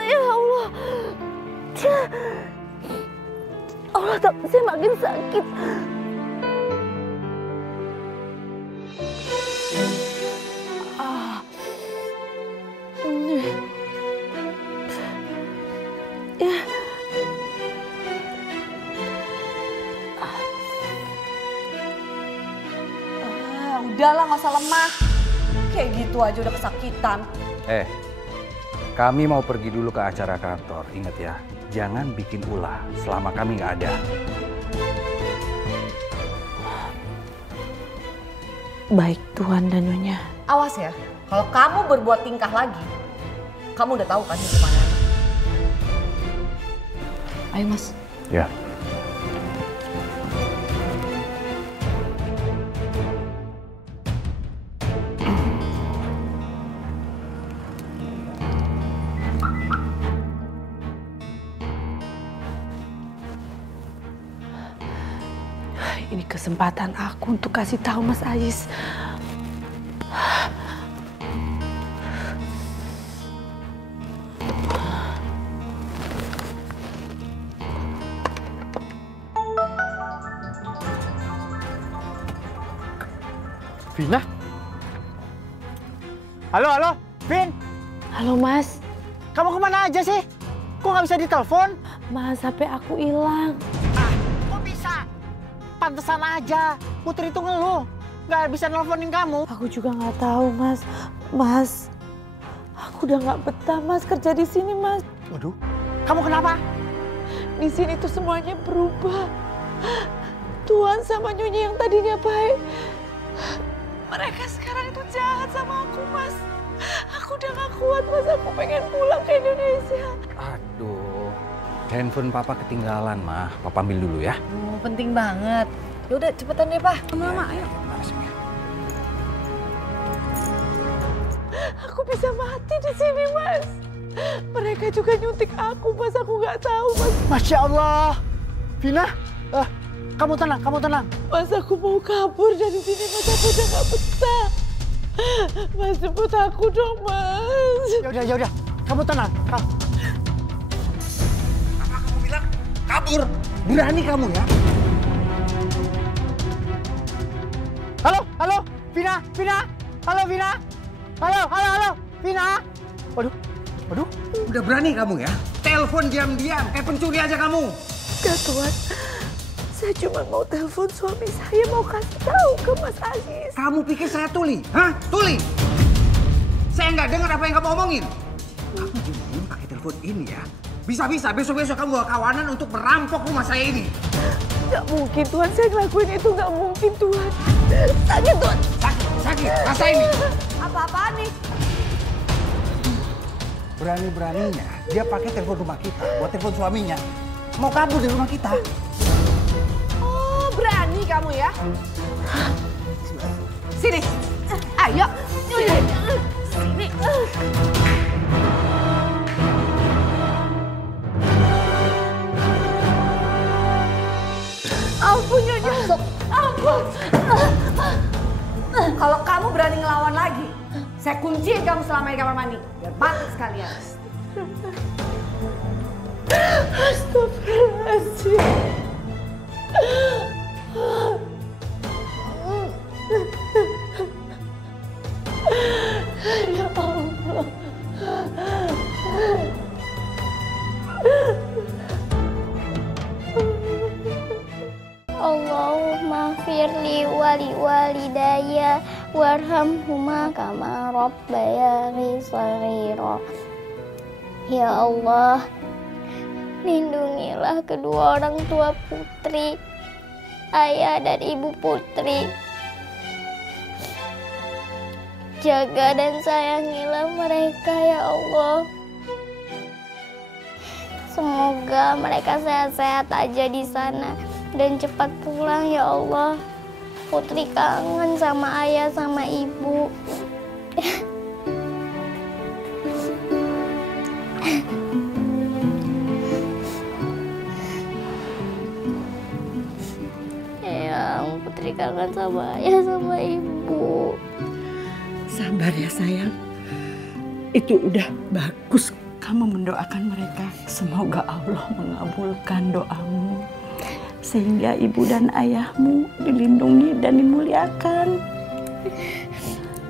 Ya Allah. Allah, tapi saya makin sakit. Udahlah, nggak usah lemah. Kayak gitu aja udah kesakitan. Kami mau pergi dulu ke acara kantor. Ingat ya, jangan bikin ulah selama kami nggak ada. Baik Tuan dan Nyonya. Awas ya, kalau kamu berbuat tingkah lagi, kamu udah tahu kan hukumannya. Ayo Mas. Ya. Ini kesempatan aku untuk kasih tahu Mas Ais. Vina? Halo, Vin? Halo Mas. Kamu kemana aja sih? Kok nggak bisa ditelepon? Mas, HP aku hilang. Kok bisa? Pantesan aja, Putri itu ngeluh. Nggak bisa nelfonin kamu. Aku juga nggak tahu Mas. Mas, aku udah nggak betah Mas kerja di sini Mas. Waduh, kamu kenapa? Di sini tuh semuanya berubah. Tuan sama Nyonya yang tadinya baik, mereka sekarang itu jahat sama aku Mas. Aku udah gak kuat Mas, aku pengen pulang ke Indonesia. Aduh, handphone Papa ketinggalan, Mah. Papa ambil dulu ya. Oh, penting banget. Yaudah cepetan deh Pak. Lama-lama, ayo. Aku bisa mati di sini Mas. Mereka juga nyuntik aku Mas, aku nggak tahu Mas. Masya Allah, Vina, kamu tenang. Mas, aku mau kabur dari sini Mas, aku udah nggak betah. Mas, jemput aku dong Mas. Yaudah, kamu tenang. Apa kamu bilang? Kabur? Berani kamu ya? Halo, Vina. Halo, Vina. Halo, Vina. Waduh. Udah berani kamu ya? Telepon diam-diam, kayak pencuri aja kamu. Enggak Tuan, saya cuma mau telepon suami saya, mau kasih tahu ke Mas Ais. Kamu pikir saya tuli? Hah? Tuli? Saya nggak dengar apa yang kamu omongin. Kamu jangan pakai telepon ini ya. Bisa-bisa besok-besok kamu bawa kawanan untuk merampok rumah saya ini. Nggak mungkin Tuan, saya ngelakuin itu nggak mungkin Tuan. Sakit Tuan. Sakit, rasain nih. Apa-apaan nih? Berani-beraninya dia pakai telepon rumah kita buat telepon suaminya. Mau kabur dari rumah kita. Oh, berani kamu ya? Sini. Ayo. Sini. Ampun Nyonya. Ampun. Kalau kamu berani ngelawan lagi, saya kunciin kamu selama di kamar mandi. Biar mati sekalian. Astagfirullahaladzim. Ya Allah. Allahumma firli wali walidayya warhamhuma kama rabbayani shaghira. Ya Allah, lindungilah kedua orang tua Putri, ayah dan ibu Putri. Jaga dan sayangilah mereka ya Allah. Semoga mereka sehat-sehat aja di sana dan cepat pulang ya Allah. Putri kangen sama ayah sama ibu. Eyang, Putri kangen sama ayah sama ibu. Sabar ya sayang. Itu udah bagus kamu mendoakan mereka. Semoga Allah mengabulkan doamu. Sehingga ibu dan ayahmu dilindungi dan dimuliakan.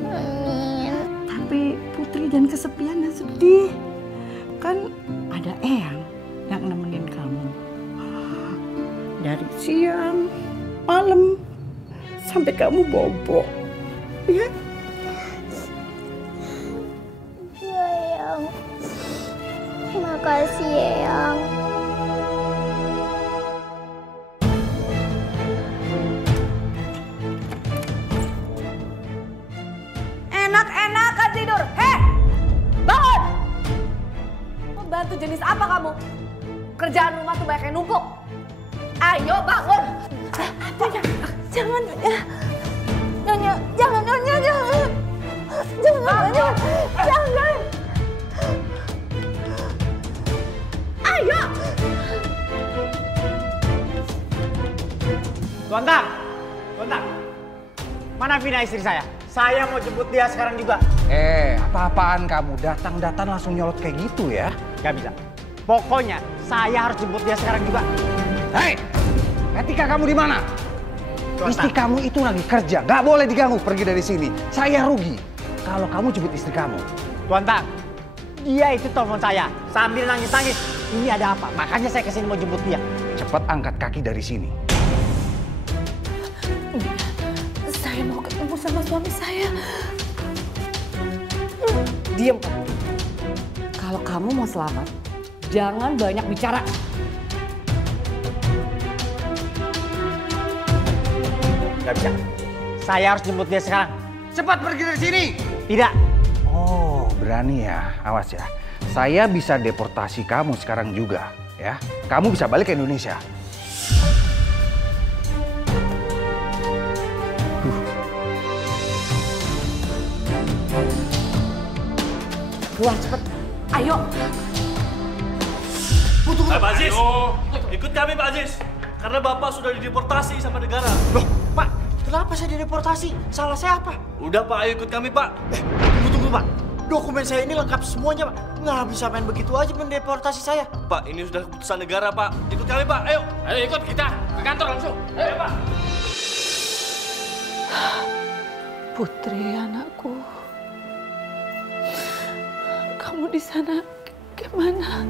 Amin. Tapi Putri jangan kesepian dan sedih. Kan ada Eyang yang nemenin kamu. Dari siang, malam, sampai kamu bobo. Ya? Ya Eyang. Makasih Eyang. Enak-enakan tidur. Hei, bangun! Pembantu jenis apa kamu? Kerjaan rumah tuh banyak yang numpuk. Ayo bangun. Jangan, Nyonya, jangan, Nyonya, jangan. Jangan. Ayo. Tuan Tang. Mana Vina istri saya? Saya mau jemput dia sekarang juga. Apa-apaan kamu? Datang-datang langsung nyolot kayak gitu ya? Gak bisa. Pokoknya saya harus jemput dia sekarang juga. Hei! Etika kamu di mana? Istri kamu itu lagi kerja, gak boleh diganggu, pergi dari sini. Saya rugi kalau kamu jemput istri kamu. Tuan Tang, dia itu telepon saya sambil nangis-nangis. Ini ada apa? Makanya saya kesini mau jemput dia. Cepat angkat kaki dari sini. Saya mau ketemu sama suami saya. Diam kamu. Kalau kamu mau selamat, jangan banyak bicara. Gak bisa. Saya harus jemput dia sekarang. Cepat pergi dari sini. Tidak. Oh, berani ya. Awas ya. Saya bisa deportasi kamu sekarang juga, ya. Kamu bisa balik ke Indonesia. Keluar cepet. Ayo. Pak Aziz, ikut kami Pak Aziz. Karena Bapak sudah dideportasi sama negara. Loh, Pak, kenapa saya dideportasi? Salah saya apa? Udah Pak, ayo ikut kami Pak. Tunggu Pak. Dokumen saya ini lengkap semuanya Pak. Nggak bisa main begitu aja mendeportasi saya. Pak, ini sudah keputusan negara Pak. Ikut kami Pak, ayo. Ayo ikut kita ke kantor langsung. Ayo Pak. Putri, anakku. Kamu di sana gimana?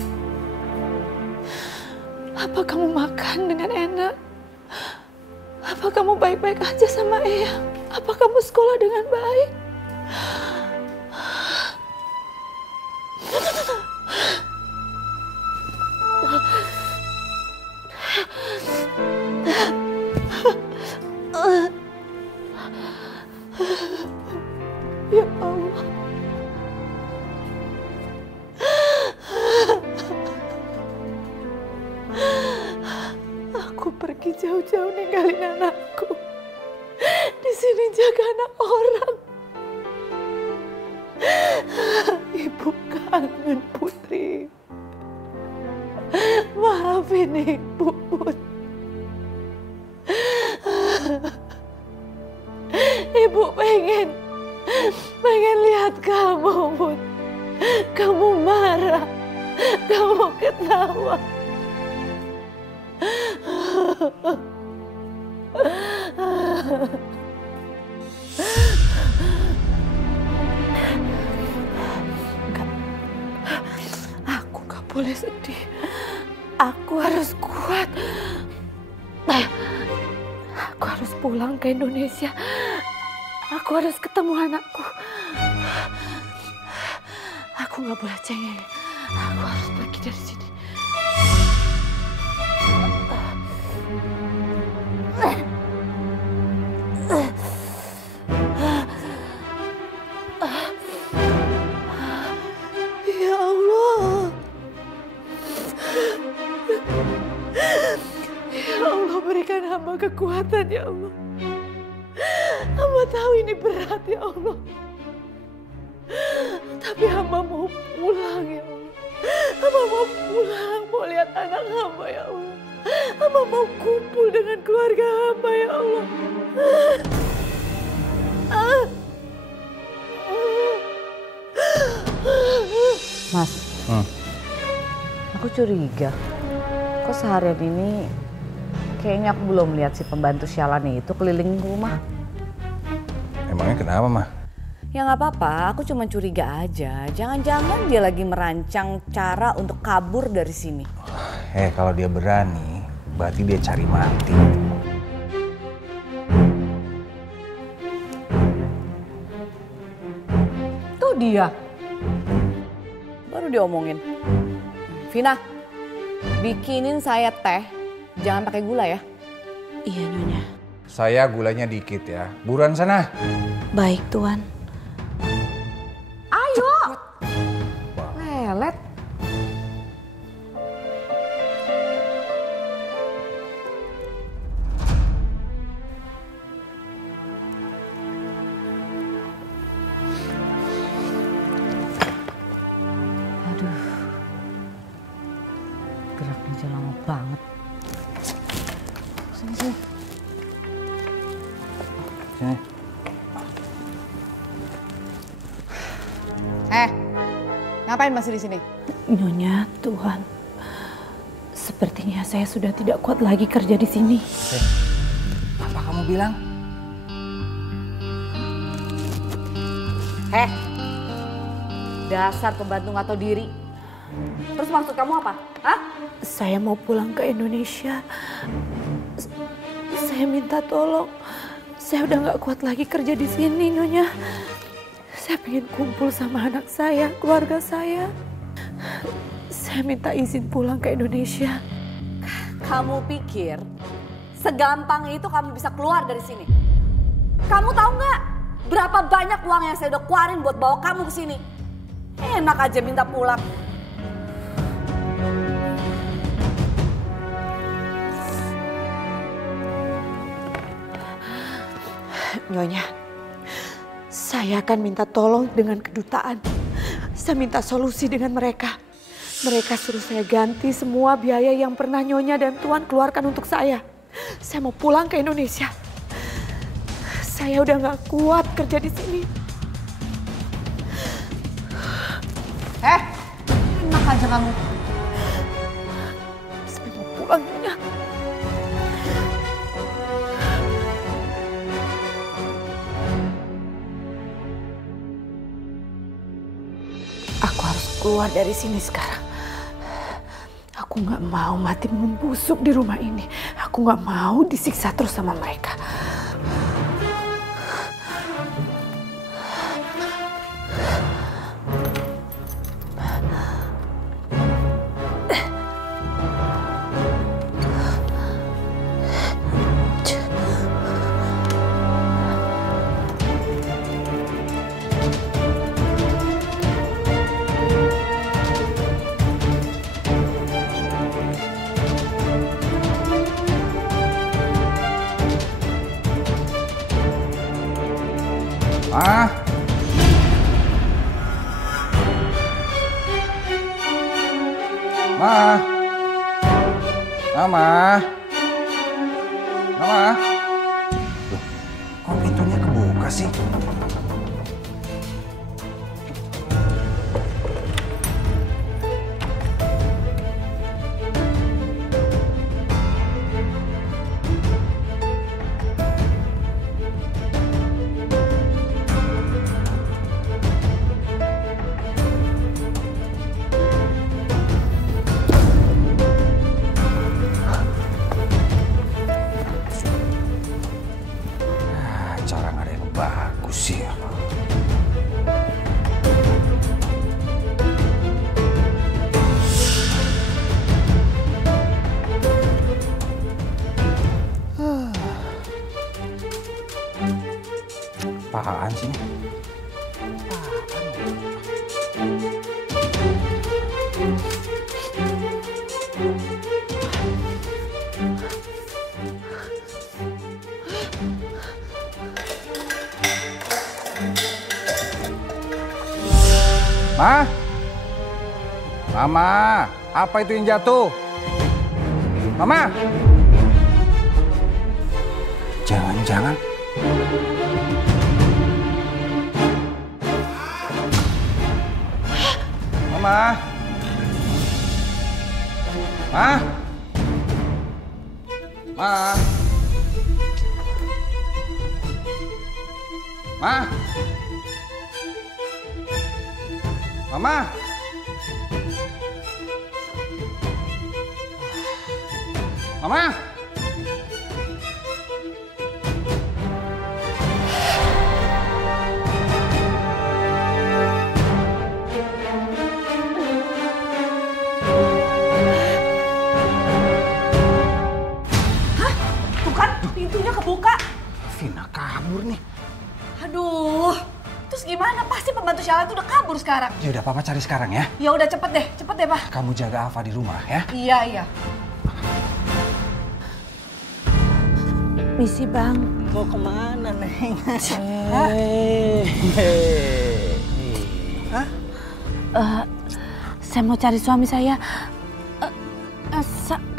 Apa kamu makan dengan enak? Apa kamu baik-baik aja sama Eyang? Apa kamu sekolah dengan baik? Ya Allah. Aku pergi jauh-jauh ninggalin anakku. Di sini jaga anak orang. Ibu kangen Putri. Maafin Ibu, Put. Ibu pengen lihat kamu, Put. Kamu marah, kamu ketawa. Enggak. Aku gak boleh sedih. Aku harus kuat. Aku harus pulang ke Indonesia. Aku harus ketemu anakku. Aku gak boleh cengeng. Aku harus pergi dari sini. Ya Allah. Ya Allah, berikan hamba kekuatan ya Allah. Hamba tahu ini berat ya Allah. Tapi hamba mau pulang ya Allah. Hamba mau pulang, mau lihat anak hamba ya Allah. Hamba mau kumpul dengan keluarga hamba ya Allah. Mas, aku curiga. Kok seharian ini kayaknya aku belum lihat si pembantu sialan itu keliling rumah. Emangnya kenapa, Mah? Ya nggak apa-apa, aku cuma curiga aja. Jangan-jangan dia lagi merancang cara untuk kabur dari sini. Kalau dia berani, berarti dia cari mati. Tuh dia. Baru diomongin. Vina, bikinin saya teh. Jangan pakai gula ya. Iya, Nyonya. Saya gulanya dikit ya. Buruan sana. Baik, Tuan. Ngapain masih di sini? Nyonya, Tuhan. Sepertinya saya sudah tidak kuat lagi kerja di sini. Apa kamu bilang? Dasar pembantu nggak tahu diri. Terus maksud kamu apa? Hah? Saya mau pulang ke Indonesia. Saya minta tolong. Saya udah nggak kuat lagi kerja di sini, Nyonya. Saya pengen kumpul sama anak saya, keluarga saya. Saya minta izin pulang ke Indonesia. Kamu pikir segampang itu kamu bisa keluar dari sini? Kamu tahu nggak berapa banyak uang yang saya udah keluarin buat bawa kamu ke sini? Enak aja minta pulang. Nyonya, saya akan minta tolong dengan kedutaan. Saya minta solusi dengan mereka. Mereka suruh saya ganti semua biaya yang pernah Nyonya dan Tuan keluarkan untuk saya. Saya mau pulang ke Indonesia. Saya udah gak kuat kerja di sini. Enak aja kamu. Saya mau pulang, Nyonya. Aku harus keluar dari sini sekarang. Aku gak mau mati membusuk di rumah ini. Aku gak mau disiksa terus sama mereka. Mama. Loh, kok pintunya kebuka sih? Apaan sih? Ma? Mama, apa itu yang jatuh? Mama? Jangan-jangan. Mama? Ma? Ma? Ma? Mama? Mama? Pintunya kebuka. Vina kabur nih. Aduh, terus gimana? Pasti pembantu Syala itu udah kabur sekarang. Ya udah, Papa cari sekarang ya. Ya udah cepet deh Pak. Kamu jaga Ava di rumah ya. Iya. Misi Bang. Mau kemana, Neng? Saya mau cari suami saya.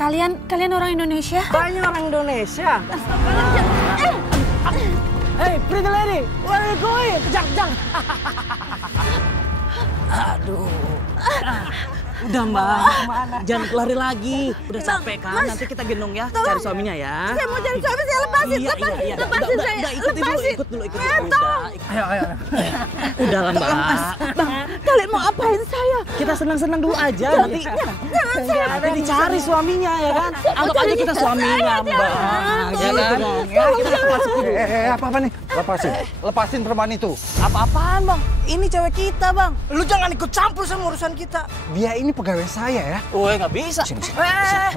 Kalian orang Indonesia? Banyak orang Indonesia. Hey, pretty lady, where are you going? Kejang. Udah Mbak, jangan lari lagi. Udah capek kan, nanti kita gendong ya, cari suaminya ya. Saya mau cari suami, saya lepasin, lepasin saya. Udah, ikut dulu. Ayo. Udah lah Mbak. Bang, kalian mau apain saya? Kita senang-senang dulu aja, nanti dicari suaminya ya kan. Anggap aja kita suaminya Mbak. Ya kan? Apa nih? Lepasin perempuan itu. Apa-apaan Bang? Ini cewek kita Bang. Lu jangan ikut campur sama urusan kita. Dia ini pegawai saya ya. Woi, nggak bisa. Sini.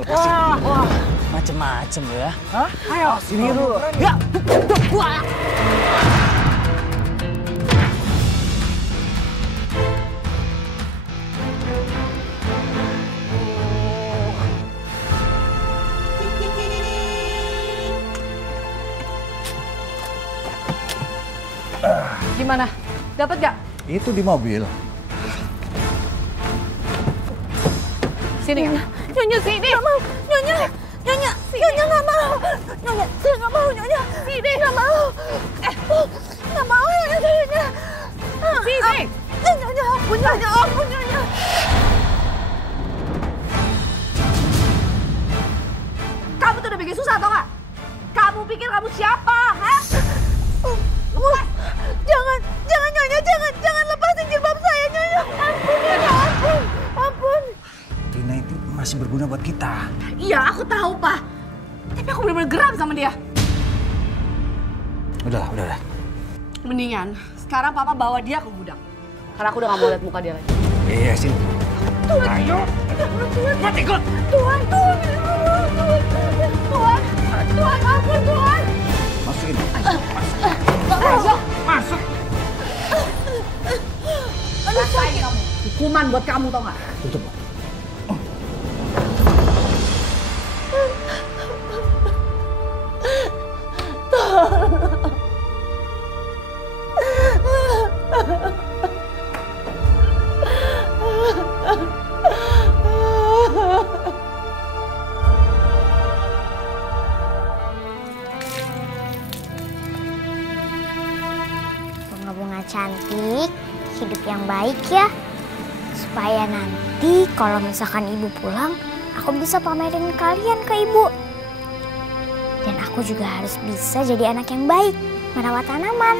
Wah, macem-macem lu ya. Hah? Ayo, sini dulu. Ya. Gimana? Dapat gak? Itu di mobil. Sini. Nyonya sini. Nggak mau. Nyonya nggak mau. Nyonya, saya nggak mau Nyonya. Sini. Nggak mau. Nggak mau Nyonya. Sini. Nyonya, ampun Nyonya. Kamu tuh udah bikin susah atau nggak? Kamu pikir kamu siapa? Hah? Jangan Nyonya, jangan lepasin jilbab saya Nyonya. Ampun Nyonya, ampun. Rina itu masih berguna buat kita. Iya, aku tahu, Pak. Tapi aku benar-benar geram sama dia. Udah. Mendingan sekarang Papa bawa dia ke gudang. Karena aku udah gak mau lihat muka dia lagi. Iya, sini. Tuhan, ayo. Mati ikut. Tuhan, ampun Tuhan. Masukin. Masuk. Rasain kamu. Hukuman buat kamu, tau gak? Tutup. Bunga-bunga cantik, hidup yang baik ya. Supaya nanti kalau misalkan ibu pulang, aku bisa pamerin kalian ke ibu. Dan aku juga harus bisa jadi anak yang baik, merawat tanaman.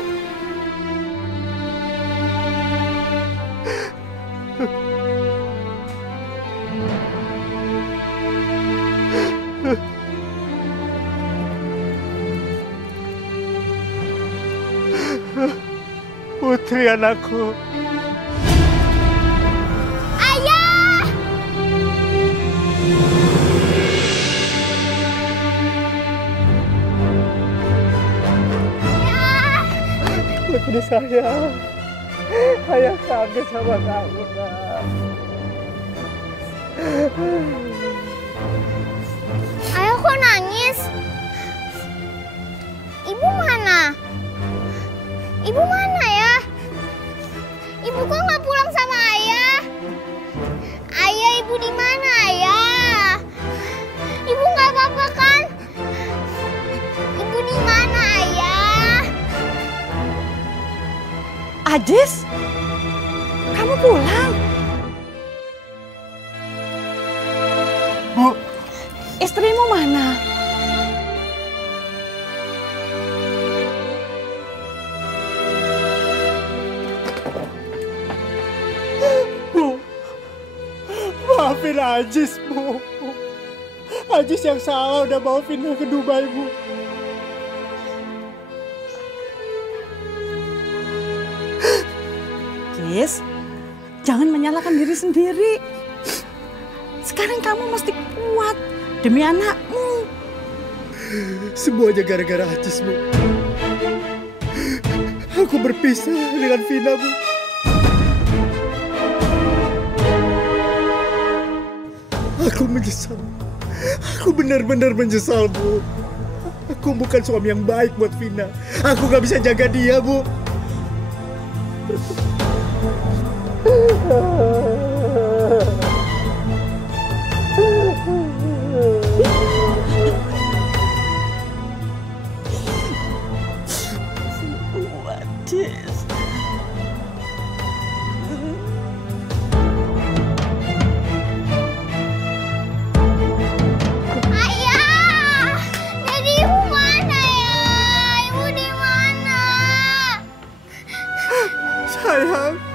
Putri anakku. Ayah! Putri sayang. Ayah kangen sama kamu, Nak. Ayah kok nangis? Ibu mana? Ibu mana ya? Ibu kok nggak pulang sama ayah? Ayah, ibu di mana ayah? Ibu nggak apa-apa kan? Ibu di mana ayah? Ajis, kamu pulang? Bu, istrimu mana? maafin Ajis, Bu. Ajis yang salah udah bawa Vina ke Dubai, Bu. Jis, jangan menyalahkan diri sendiri. Sekarang kamu mesti kuat demi anakmu. Semuanya gara-gara Ajis, Bu. Aku berpisah dengan Vina, Bu. Aku menyesal. Aku benar-benar menyesal, Bu. Aku bukan suami yang baik buat Vina. Aku gak bisa jaga dia, Bu.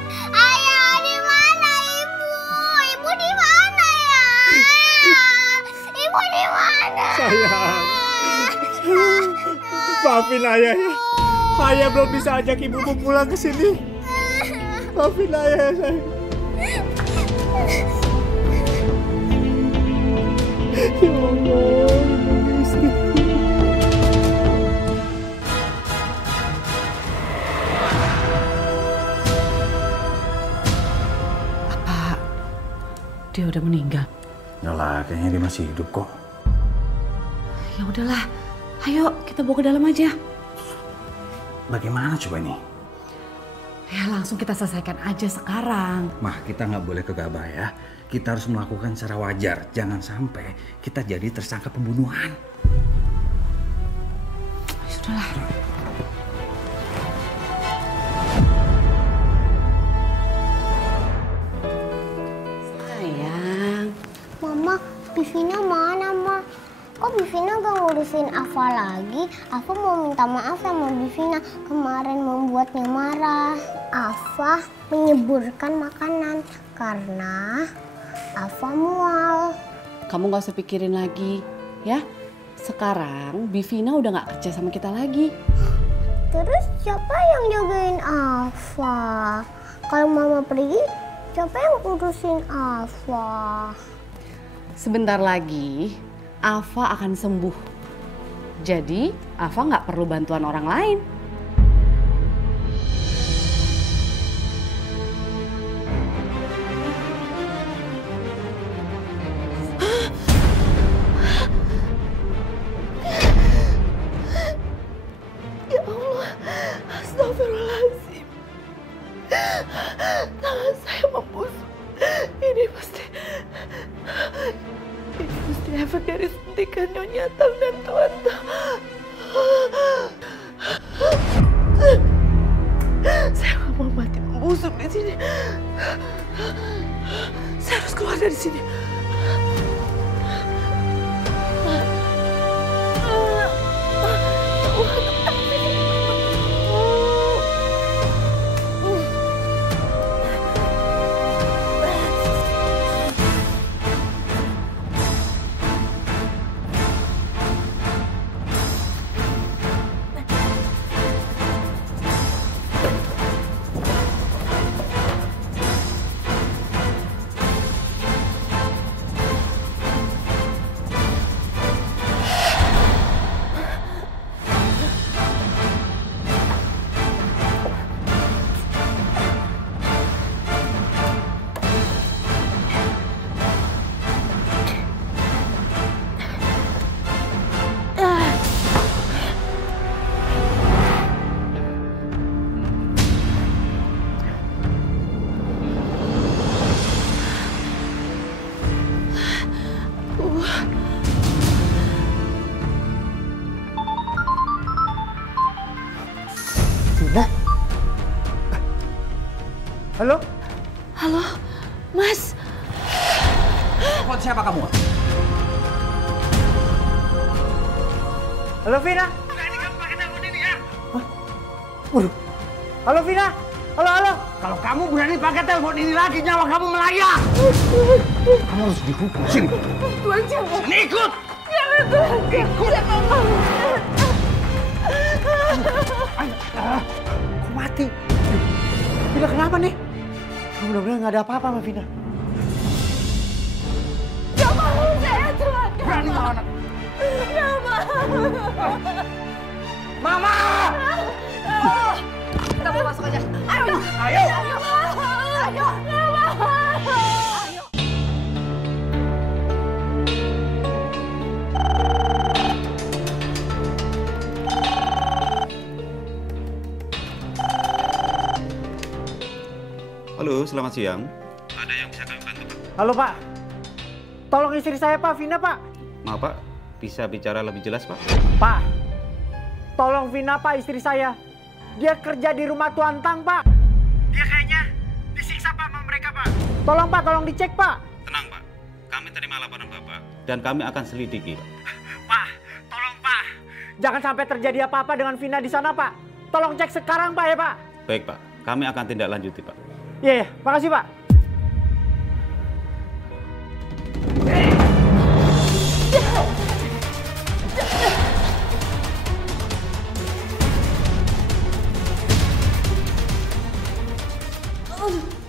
Ayah, di mana Ibu? Ibu di mana ya? Ibu di mana? Sayang. Maafin ayah ya. Ayah belum bisa ajak ibumu pulang ke sini. Maafin ayah ya, sayang. Ya Allah, istri. Apa dia udah meninggal? Enggak lah, kayaknya dia masih hidup kok. Ya udahlah, ayo kita bawa ke dalam aja. Bagaimana coba ini? Ya langsung kita selesaikan aja sekarang. Mah, kita nggak boleh gegabah ya. Kita harus melakukan secara wajar. Jangan sampai kita jadi tersangka pembunuhan. Sudahlah. Sayang. Mama, Bivina mana, Ma? Kok Bivina gak ngurusin Afa lagi? Afa mau minta maaf sama Bivina. Kemarin membuatnya marah. Afa menyeburkan makanan karena Afa mual. Kamu gak usah pikirin lagi, ya. Sekarang Bivina udah gak kerja sama kita lagi. Terus siapa yang jagain Afa? Kalau Mama pergi, siapa yang ngurusin Afa? Sebentar lagi Afa akan sembuh. Jadi Afa nggak perlu bantuan orang lain. Ya Allah, astagfirullahaladzim. Tangan saya membusuk. Ini pasti efek dari suntikan Nyonya Tang dan Tuan Tang. Saya nggak mau mati membusuk di sini. Saya harus keluar dari sini. Halo? Halo, Mas. Telepon siapa kamu? Halo, Vina? Berani kamu pakai telepon ini ya? Waduh. Halo, Vina? Halo, halo. Kalau kamu berani pakai telepon ini lagi, nyawa kamu melayang. Kamu harus dihukum. Sini. Tuan jangan. Sini ikut. Jangan, Tuan. Ikut. Jangan mau. Kok mati? Vina kenapa nih? Mudah-mudahan nggak ada apa-apa sama Vina. Gak mau saya, Tuan. Berani melawan aku. Gak mau. Mama! Kita mau masuk aja. Ayo. Ayo. Ayo. Ayo. Halo, selamat siang. Ada yang bisa kami bantu, Pak? Halo, Pak. Tolong istri saya, Pak. Vina, Pak. Maaf, Pak. Bisa bicara lebih jelas, Pak? Pak. Tolong Vina, Pak, istri saya. Dia kerja di rumah Tuan Tang, Pak. Dia kayaknya disiksa, Pak, sama mereka, Pak. Tolong, Pak. Tolong dicek, Pak. Tenang, Pak. Kami terima laporan Bapak dan kami akan selidiki, Pak. Pak, tolong, Pak. Jangan sampai terjadi apa-apa dengan Vina di sana, Pak. Tolong cek sekarang, Pak, ya, Pak. Baik, Pak. Kami akan tindak lanjuti, Pak. Iya, makasih Pak.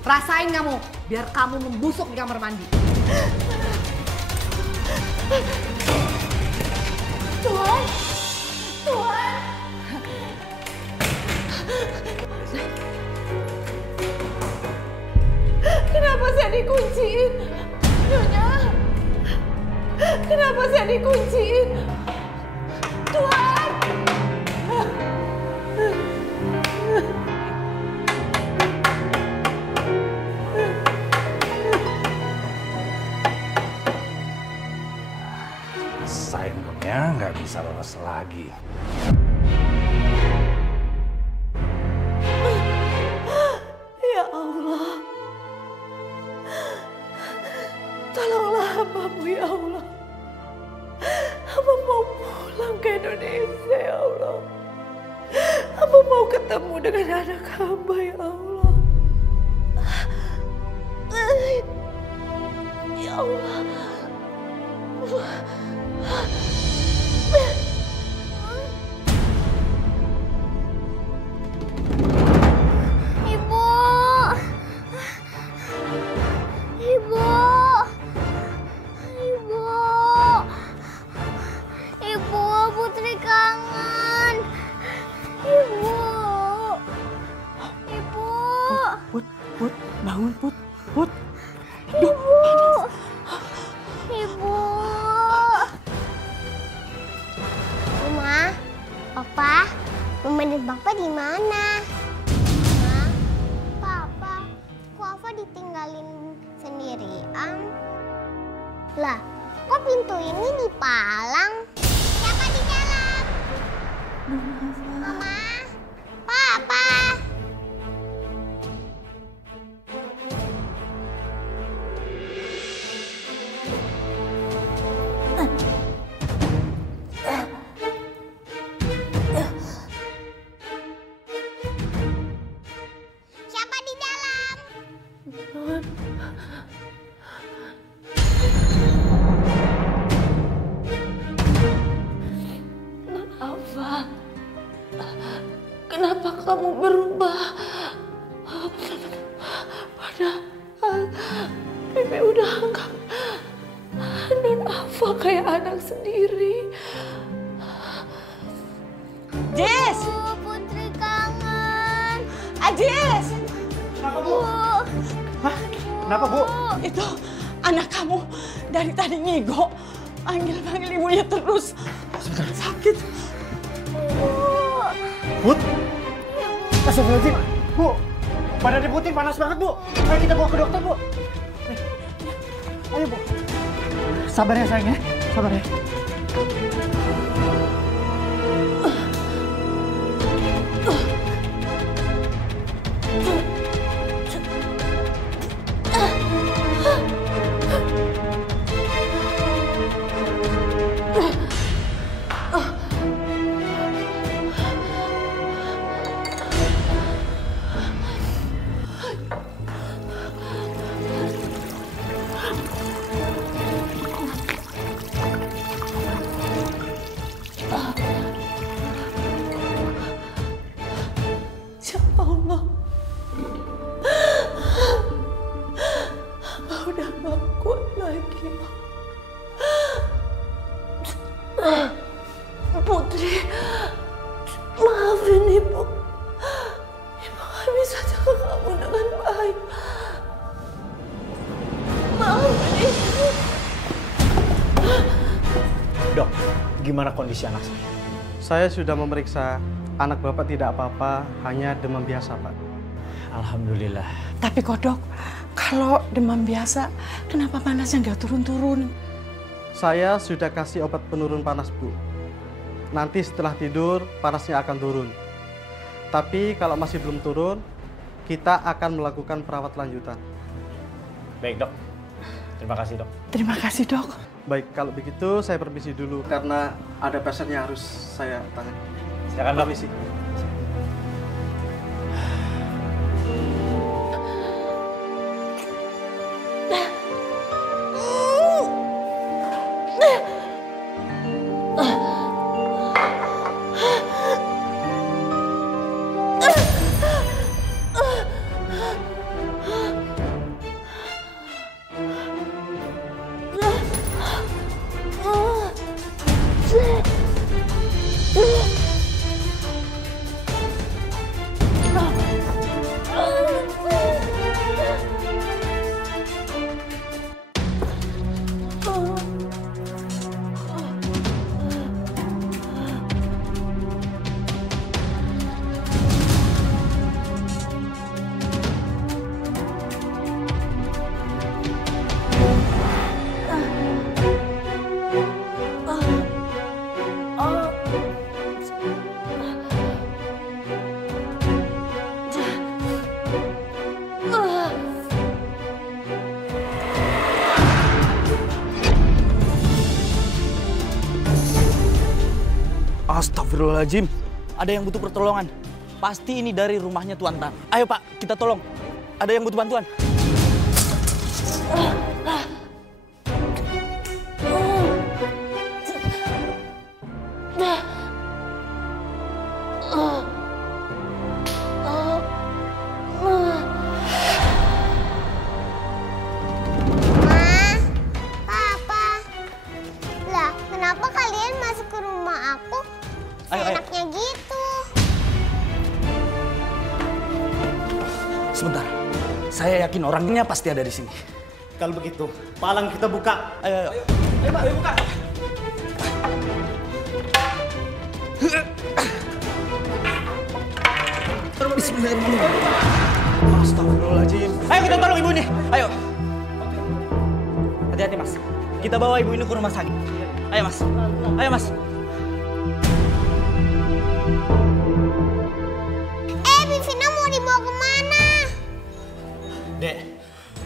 Rasain kamu, biar kamu membusuk di kamar mandi. Tuhan, Tuhan. Kenapa saya dikunciin? Nyonya, kenapa saya dikunciin? Tuhan. Sayangnya nggak bisa lolos lagi. Ya Allah, tolonglah hamba-Mu ya Allah. Hamba mau pulang ke Indonesia ya Allah. Hamba mau ketemu dengan anak hamba ya Allah. Ya Allah. Ibu. Ibu. Ibu. Ibu, Putri kangen. Ibu. Ibu. Put, bangun Put. Ibu. Ibu. Mama, Papa, Mama dan Papa di mana? Mama, Papa, kok Ava ditinggalin sendirian? Lah, kok pintu ini dipalang? Siapa di dalam? Mama, Papa. Siapa di dalam? Ava, kenapa kamu berubah? Padahal Bibi udah anggap non Ava kayak anak sendiri. Jess! Putri kangen. Jess! Kenapa Bu? Hah? Kenapa Bu? Itu anak kamu dari tadi ngigo. Panggil ibunya terus. Sakit. Put? Astagfirullahaladzim. Bu, badannya Putri panas banget Bu. Ayo kita bawa ke dokter Bu. Ayo Bu. Sabar ya sayang ya, sabar ya. Ya Allah, Hamba udah gak kuat lagi. Putri, maafin Ibu. Ibu gak bisa jaga kamu dengan baik. Maafin Ibu. Dok, gimana kondisi anak saya? Saya sudah memeriksa. Anak Bapak tidak apa-apa, hanya demam biasa, Pak. Alhamdulillah. Tapi kok Dok, kalau demam biasa, kenapa panasnya nggak turun-turun? Saya sudah kasih obat penurun panas, Bu. Nanti setelah tidur, panasnya akan turun. Tapi kalau masih belum turun, kita akan melakukan perawat lanjutan. Baik, Dok. Terima kasih, Dok. Terima kasih, Dok. Baik, kalau begitu saya permisi dulu karena ada pasien yang harus saya tangani. Silakan, Dok. Permisi. Astagfirullahaladzim. Ada yang butuh pertolongan. Pasti ini dari rumahnya Tuan Tan. Ayo Pak, kita tolong. Ada yang butuh bantuan. Sebentar, saya yakin orangnya pasti ada di sini. Kalau begitu, palang kita buka. Ayo, ayo. Ayo Pak, ayo buka. Bismillahirrahmanirrahim. Astagfirullahaladzim. Ayo kita tolong ibu ini. Ayo. Hati-hati Mas. Kita bawa ibu ini ke rumah sakit. Ayo Mas. Ayo Mas. Bivina mau dibawa kemana? Dek,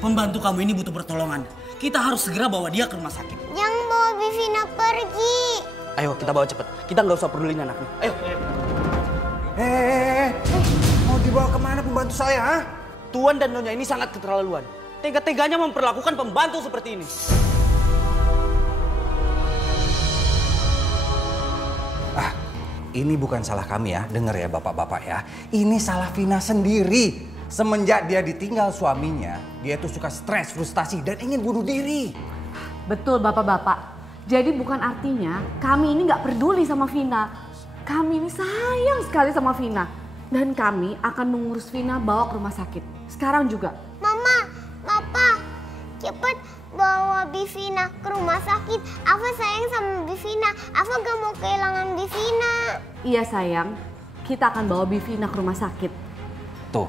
pembantu kamu ini butuh pertolongan. Kita harus segera bawa dia ke rumah sakit. Jangan bawa Bivina pergi. Ayo kita bawa cepet. Kita nggak usah pedulin anaknya. Ayo. Mau dibawa kemana pembantu saya, ha? Tuan dan Nyonya ini sangat keterlaluan. Tega-teganya memperlakukan pembantu seperti ini. Ini bukan salah kami ya, dengar ya bapak-bapak ya. Ini salah Vina sendiri. Semenjak dia ditinggal suaminya, dia tuh suka stres, frustasi, dan ingin bunuh diri. Betul bapak-bapak. Jadi bukan artinya kami ini nggak peduli sama Vina. Kami ini sayang sekali sama Vina. Dan kami akan mengurus Vina bawa ke rumah sakit. Sekarang juga. Mama, Papa, cepet bawa Bivina ke rumah sakit. Afa sayang sama Bivina. Afa gak mau kehilangan Bivina. Iya sayang, kita akan bawa Bivina ke rumah sakit. Tuh,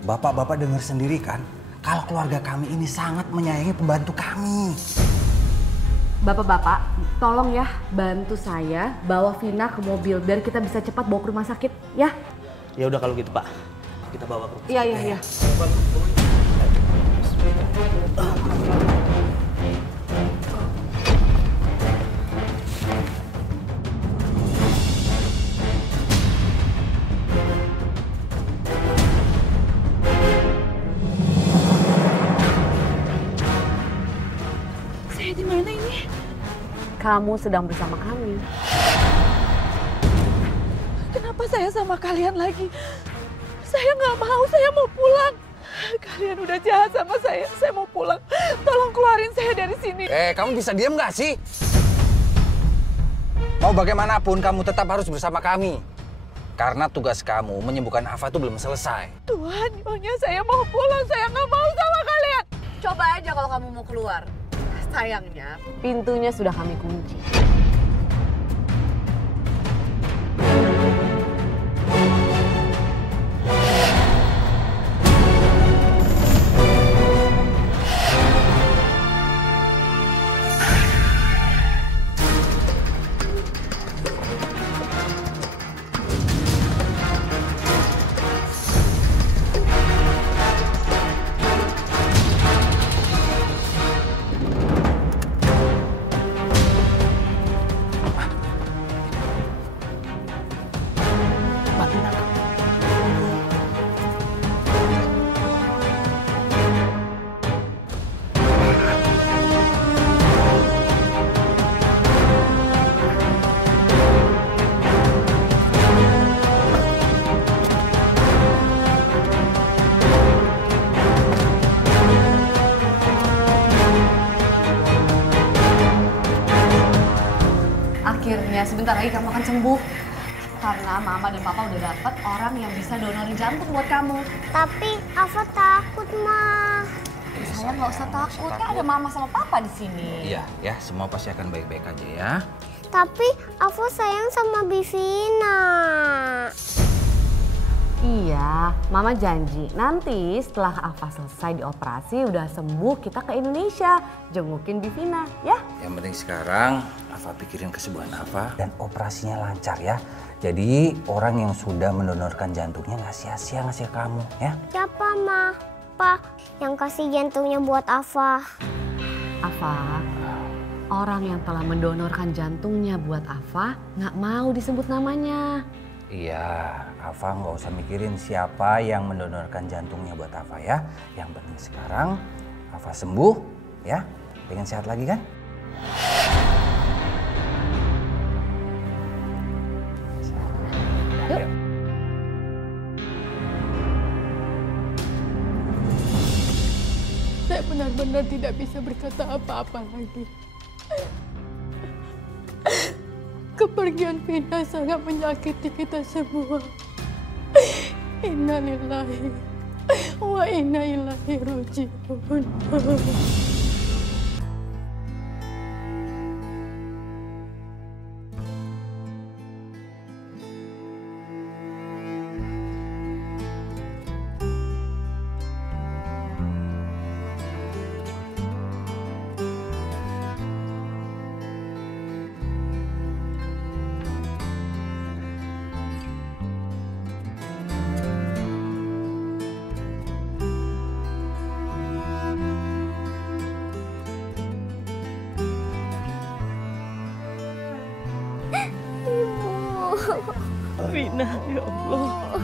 bapak-bapak dengar sendiri kan? Kalau keluarga kami ini sangat menyayangi pembantu kami. Bapak-bapak, tolong ya bantu saya bawa Vina ke mobil biar kita bisa cepat bawa ke rumah sakit, ya? Ya udah kalau gitu Pak, kita bawa ke rumah. Iya, iya, iya. Saya di mana ini? Kamu sedang bersama kami. Kenapa saya sama kalian lagi? Saya nggak mau, saya mau pulang. Kalian udah jahat sama saya mau pulang. Tolong keluarin saya dari sini. Kamu bisa diam nggak sih? Mau bagaimanapun kamu tetap harus bersama kami. Karena tugas kamu menyembuhkan Afa itu belum selesai. Tuhan, Nyonya saya mau pulang, saya nggak mau sama kalian. Coba aja kalau kamu mau keluar. Sayangnya, pintunya sudah kami kunci. Akhirnya sebentar lagi kamu akan sembuh. Karena Mama dan Papa udah dapat orang yang bisa donorin jantung buat kamu. Tapi Afa takut, Ma. Saya nggak usah takut, kan ada Mama sama Papa di sini. Iya, ya semua pasti akan baik-baik aja ya. Tapi Afa sayang sama Bivina. Iya, Mama janji nanti setelah Afa selesai dioperasi udah sembuh kita ke Indonesia jengukin Bivina, ya? Yang penting sekarang Afa pikirin kesembuhan Afa dan operasinya lancar ya. Jadi orang yang sudah mendonorkan jantungnya nggak sia-sia ngasih ke kamu ya. Siapa, Ma? Pa yang kasih jantungnya buat Afa? Afa, orang yang telah mendonorkan jantungnya buat Afa nggak mau disebut namanya. Iya, Afa nggak usah mikirin siapa yang mendonorkan jantungnya buat Afa ya. Yang penting sekarang Afa sembuh ya. Pengen sehat lagi kan? Yuk. Saya benar-benar tidak bisa berkata apa-apa lagi. Kepergian Vina sangat menyakiti kita semua. Innalillahi wa inna ilaihi raji'un. Vina, ya Allah.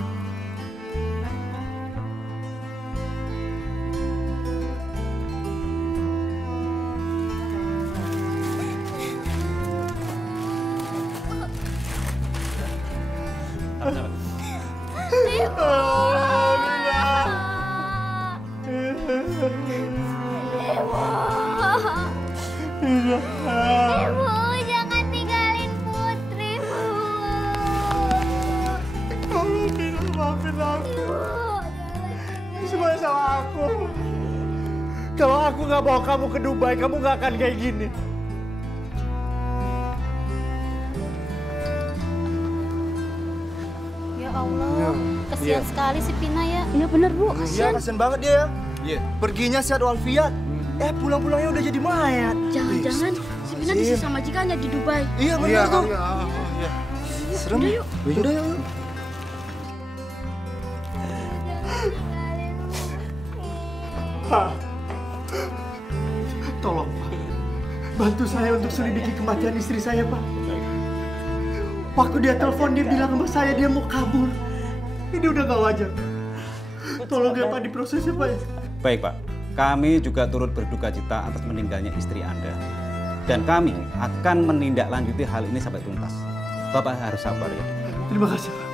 Ibu, jangan tinggalin Putri, Bu. Tolong Vina, maafin aku. Ini semua salah aku. Kalau aku nggak bawa kamu ke Dubai, kamu nggak akan kayak gini. Ya Allah, kasihan sekali si Vina ya. Iya bener Bu, Iya, kasihan. kasian banget dia ya. Iya. Perginya sehat walafiat. Pulang-pulangnya udah jadi mayat. Jangan-jangan si Vina disisa majikannya di Dubai. Iya benar tuh. Iya. Serem. Udah yuk. Udah yuk. Pak, tolong Pak, bantu saya untuk selidiki kematian istri saya Pak. Waktu dia telepon dia bilang sama saya dia mau kabur. Ini udah gak wajar. Tolong ya Pak diprosesnya Pak. Baik Pak, kami juga turut berduka cita atas meninggalnya istri Anda. Dan kami akan menindaklanjuti hal ini sampai tuntas. Bapak harus sabar ya. Terima kasih Pak.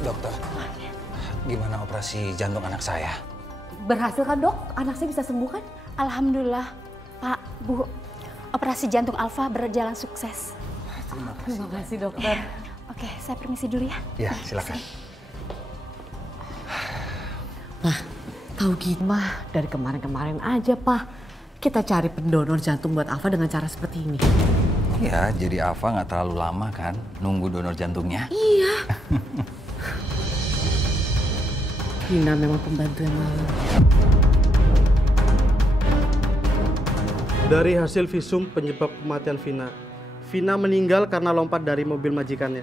Dokter, gimana operasi jantung anak saya? Berhasil kan dok? Anak saya bisa sembuh kan? Alhamdulillah, Pak, Bu. Operasi jantung Alfa berjalan sukses. Terima kasih dokter. Oke, saya permisi dulu ya. Ya, silakan. Pak, tahu gitu mah dari kemarin-kemarin aja Pak. Kita cari pendonor jantung buat Alfa dengan cara seperti ini. Ya, jadi Afa nggak terlalu lama kan nunggu donor jantungnya. Iya. Vina memang pembantu yang malang. Dari hasil visum penyebab kematian Vina, Vina meninggal karena lompat dari mobil majikannya.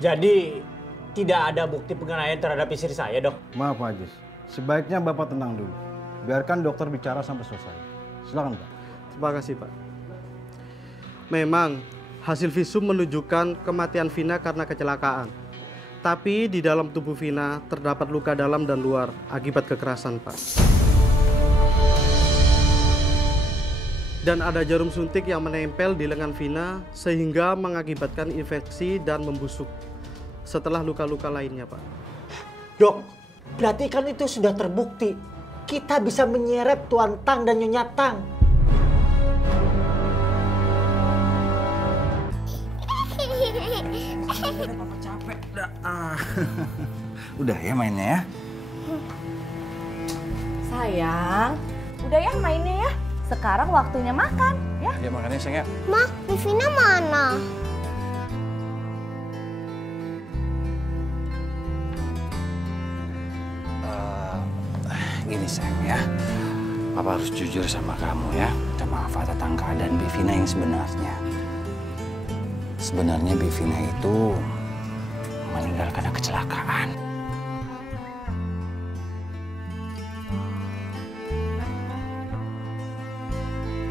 Jadi tidak ada bukti penganiayaan terhadap istri saya, Dok. Maaf Pak Ajis, sebaiknya Bapak tenang dulu. Biarkan dokter bicara sampai selesai. Silakan Pak. Terima kasih Pak. Memang hasil visum menunjukkan kematian Vina karena kecelakaan. Tapi di dalam tubuh Vina terdapat luka dalam dan luar akibat kekerasan, Pak. Dan ada jarum suntik yang menempel di lengan Vina sehingga mengakibatkan infeksi dan membusuk setelah luka-luka lainnya, Pak. Dok, berarti kan itu sudah terbukti. Kita bisa menyeret Tuan Tang dan Nyonya Tang. Papa capek. Udah ya mainnya ya. Sayang, udah ya mainnya ya. Sekarang waktunya makan ya. Ya makannya sayang ya. Ma, Vina mana? Gini sayang ya, Papa harus jujur sama kamu ya, sama Afa tentang keadaan Bivina yang sebenarnya. Sebenarnya Bivina itu meninggal karena kecelakaan.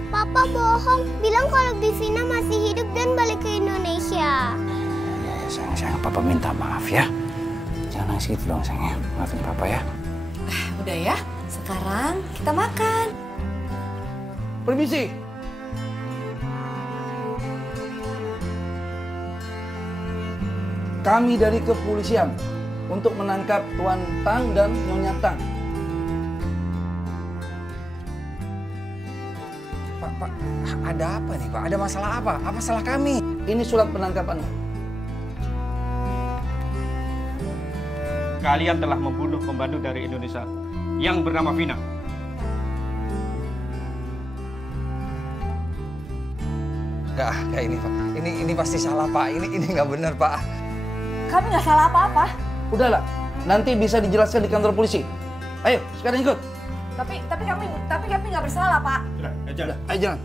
Papa bohong, bilang kalau Bivina masih hidup dan balik ke Indonesia. Ya sayang, Papa minta maaf ya. Jangan nangis gitu dong sayang ya, maafin Papa ya. Udah ya, sekarang kita makan. Permisi. Kami dari kepolisian untuk menangkap Tuan Tang dan Nyonya Tang. Pak, ada apa nih Pak? Ada masalah apa? Apa salah kami? Ini surat penangkapannya. Kalian telah membunuh pembantu dari Indonesia yang bernama Vina. Enggak ini Pak. Ini pasti salah Pak. Ini nggak benar Pak. Kami nggak salah apa-apa. Udahlah, nanti bisa dijelaskan di kantor polisi. Ayo, sekarang ikut. Tapi kami nggak bersalah, Pak. Ayo jalan. Ayo jalan.